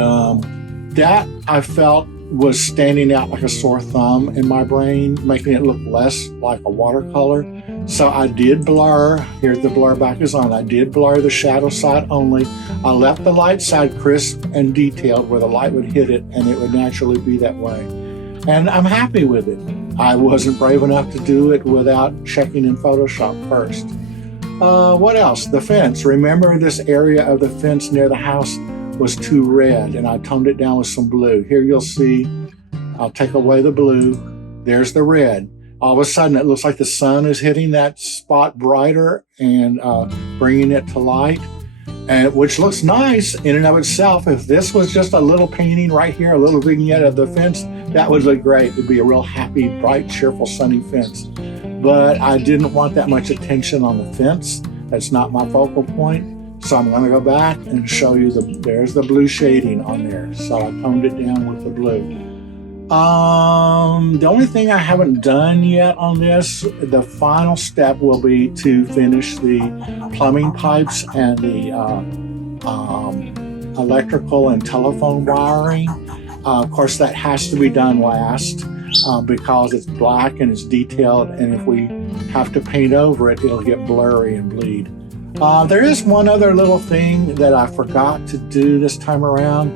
that I felt was standing out like a sore thumb in my brain, making it look less like a watercolor. So I did blur, here's the blur back is on, I did blur the shadow side only. I left the light side crisp and detailed where the light would hit it and it would naturally be that way. And I'm happy with it. I wasn't brave enough to do it without checking in Photoshop first. What else? The fence. Remember this area of the fence near the house was too red and I toned it down with some blue. Here you'll see, I'll take away the blue. There's the red. All of a sudden, it looks like the sun is hitting that spot brighter and bringing it to light, and which looks nice in and of itself. If this was just a little painting right here, a little vignette of the fence, that would look great. It'd be a real happy, bright, cheerful, sunny fence. But I didn't want that much attention on the fence. That's not my focal point. So I'm going to go back and show you there's the blue shading on there. So I toned it down with the blue. The only thing I haven't done yet on this, the final step will be to finish the plumbing pipes and the electrical and telephone wiring. Of course, that has to be done last because it's black and it's detailed, and if we have to paint over it, it'll get blurry and bleed. There is one other little thing that I forgot to do this time around.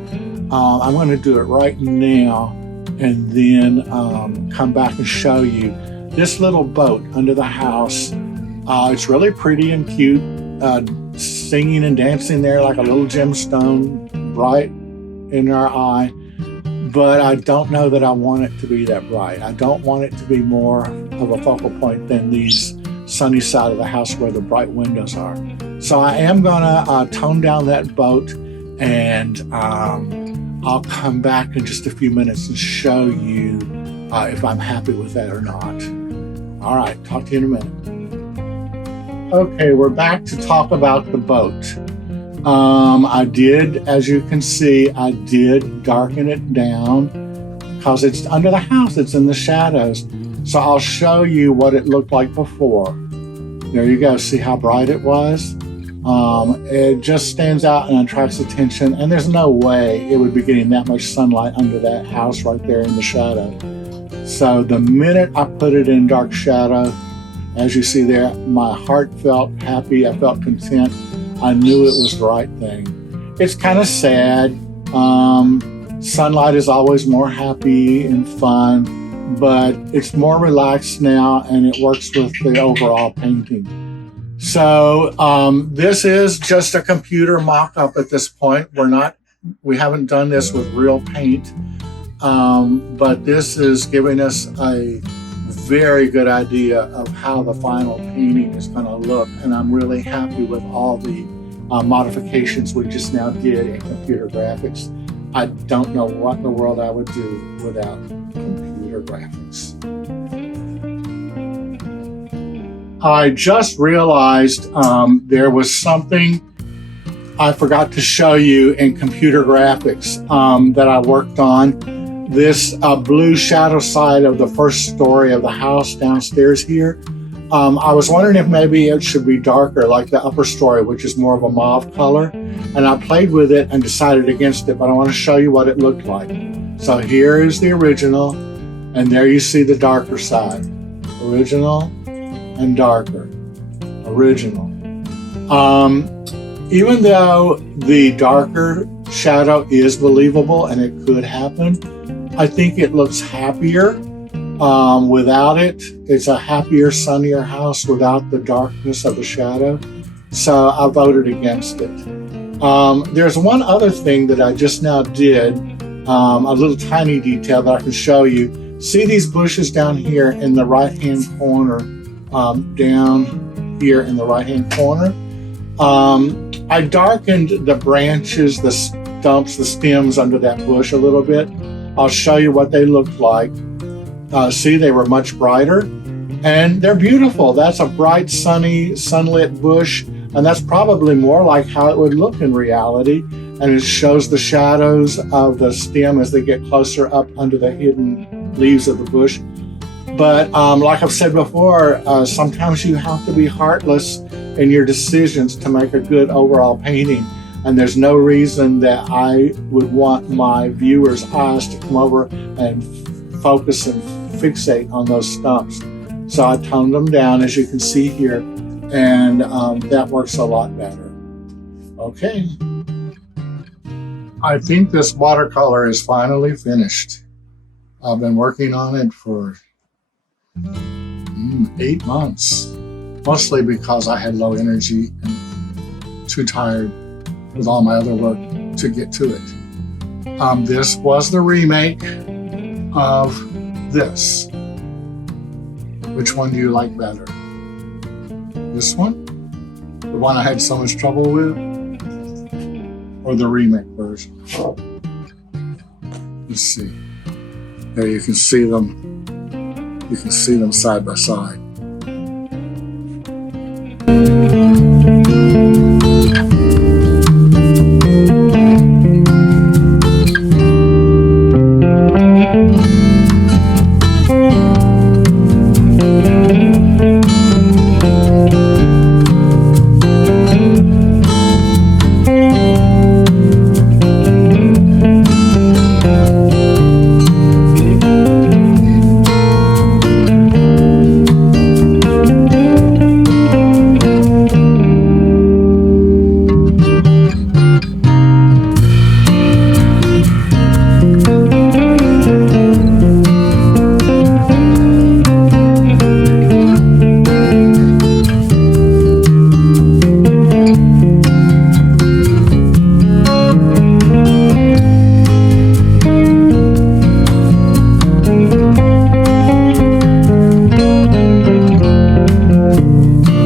I'm going to do it right now and then come back and show you this little boat under the house. It's really pretty and cute, singing and dancing there like a little gemstone, bright in our eye. But I don't know that I want it to be that bright. I don't want it to be more of a focal point than these sunny side of the house where the bright windows are. So I am gonna tone down that boat, and I'll come back in just a few minutes and show you if I'm happy with that or not. All right, talk to you in a minute. Okay, we're back to talk about the boat. I did, as you can see, I did darken it down because it's under the house, it's in the shadows. So I'll show you what it looked like before. There you go, see how bright it was? It just stands out and attracts attention, and there's no way it would be getting that much sunlight under that house right there in the shadow. So the minute I put it in dark shadow, as you see there, my heart felt happy, I felt content. I knew it was the right thing. It's kind of sad. Sunlight is always more happy and fun, but it's more relaxed now and it works with the overall painting. So this is just a computer mock-up at this point. We haven't done this with real paint, but this is giving us a very good idea of how the final painting is going to look, and I'm really happy with all the modifications we just now did in computer graphics. I don't know what in the world I would do without computer graphics. I just realized there was something I forgot to show you in computer graphics that I worked on. This blue shadow side of the first story of the house downstairs here. I was wondering if maybe it should be darker like the upper story, which is more of a mauve color. And I played with it and decided against it, but I want to show you what it looked like. So here is the original, and there you see the darker side. Original and darker. Original. Even though the darker shadow is believable and it could happen, I think it looks happier without it. It's a happier, sunnier house without the darkness of the shadow. So I voted against it. There's one other thing that I just now did, a little tiny detail that I can show you. See these bushes down here in the right-hand corner, down here in the right-hand corner? I darkened the branches, the stumps, the stems under that bush a little bit. I'll show you what they looked like. See, they were much brighter, and they're beautiful. That's a bright, sunny, sunlit bush, and that's probably more like how it would look in reality. And it shows the shadows of the stem as they get closer up under the hidden leaves of the bush. But like I've said before, sometimes you have to be heartless in your decisions to make a good overall painting. And there's no reason that I would want my viewers' eyes to come over and focus and fixate on those stumps. So I toned them down, as you can see here, and that works a lot better. Okay. I think this watercolor is finally finished. I've been working on it for 8 months, mostly because I had low energy and too tired with all my other work to get to it. This was the remake of this. Which one do you like better? This one? The one I had so much trouble with? Or the remake version? Let's see. There you can see them. You can see them side by side.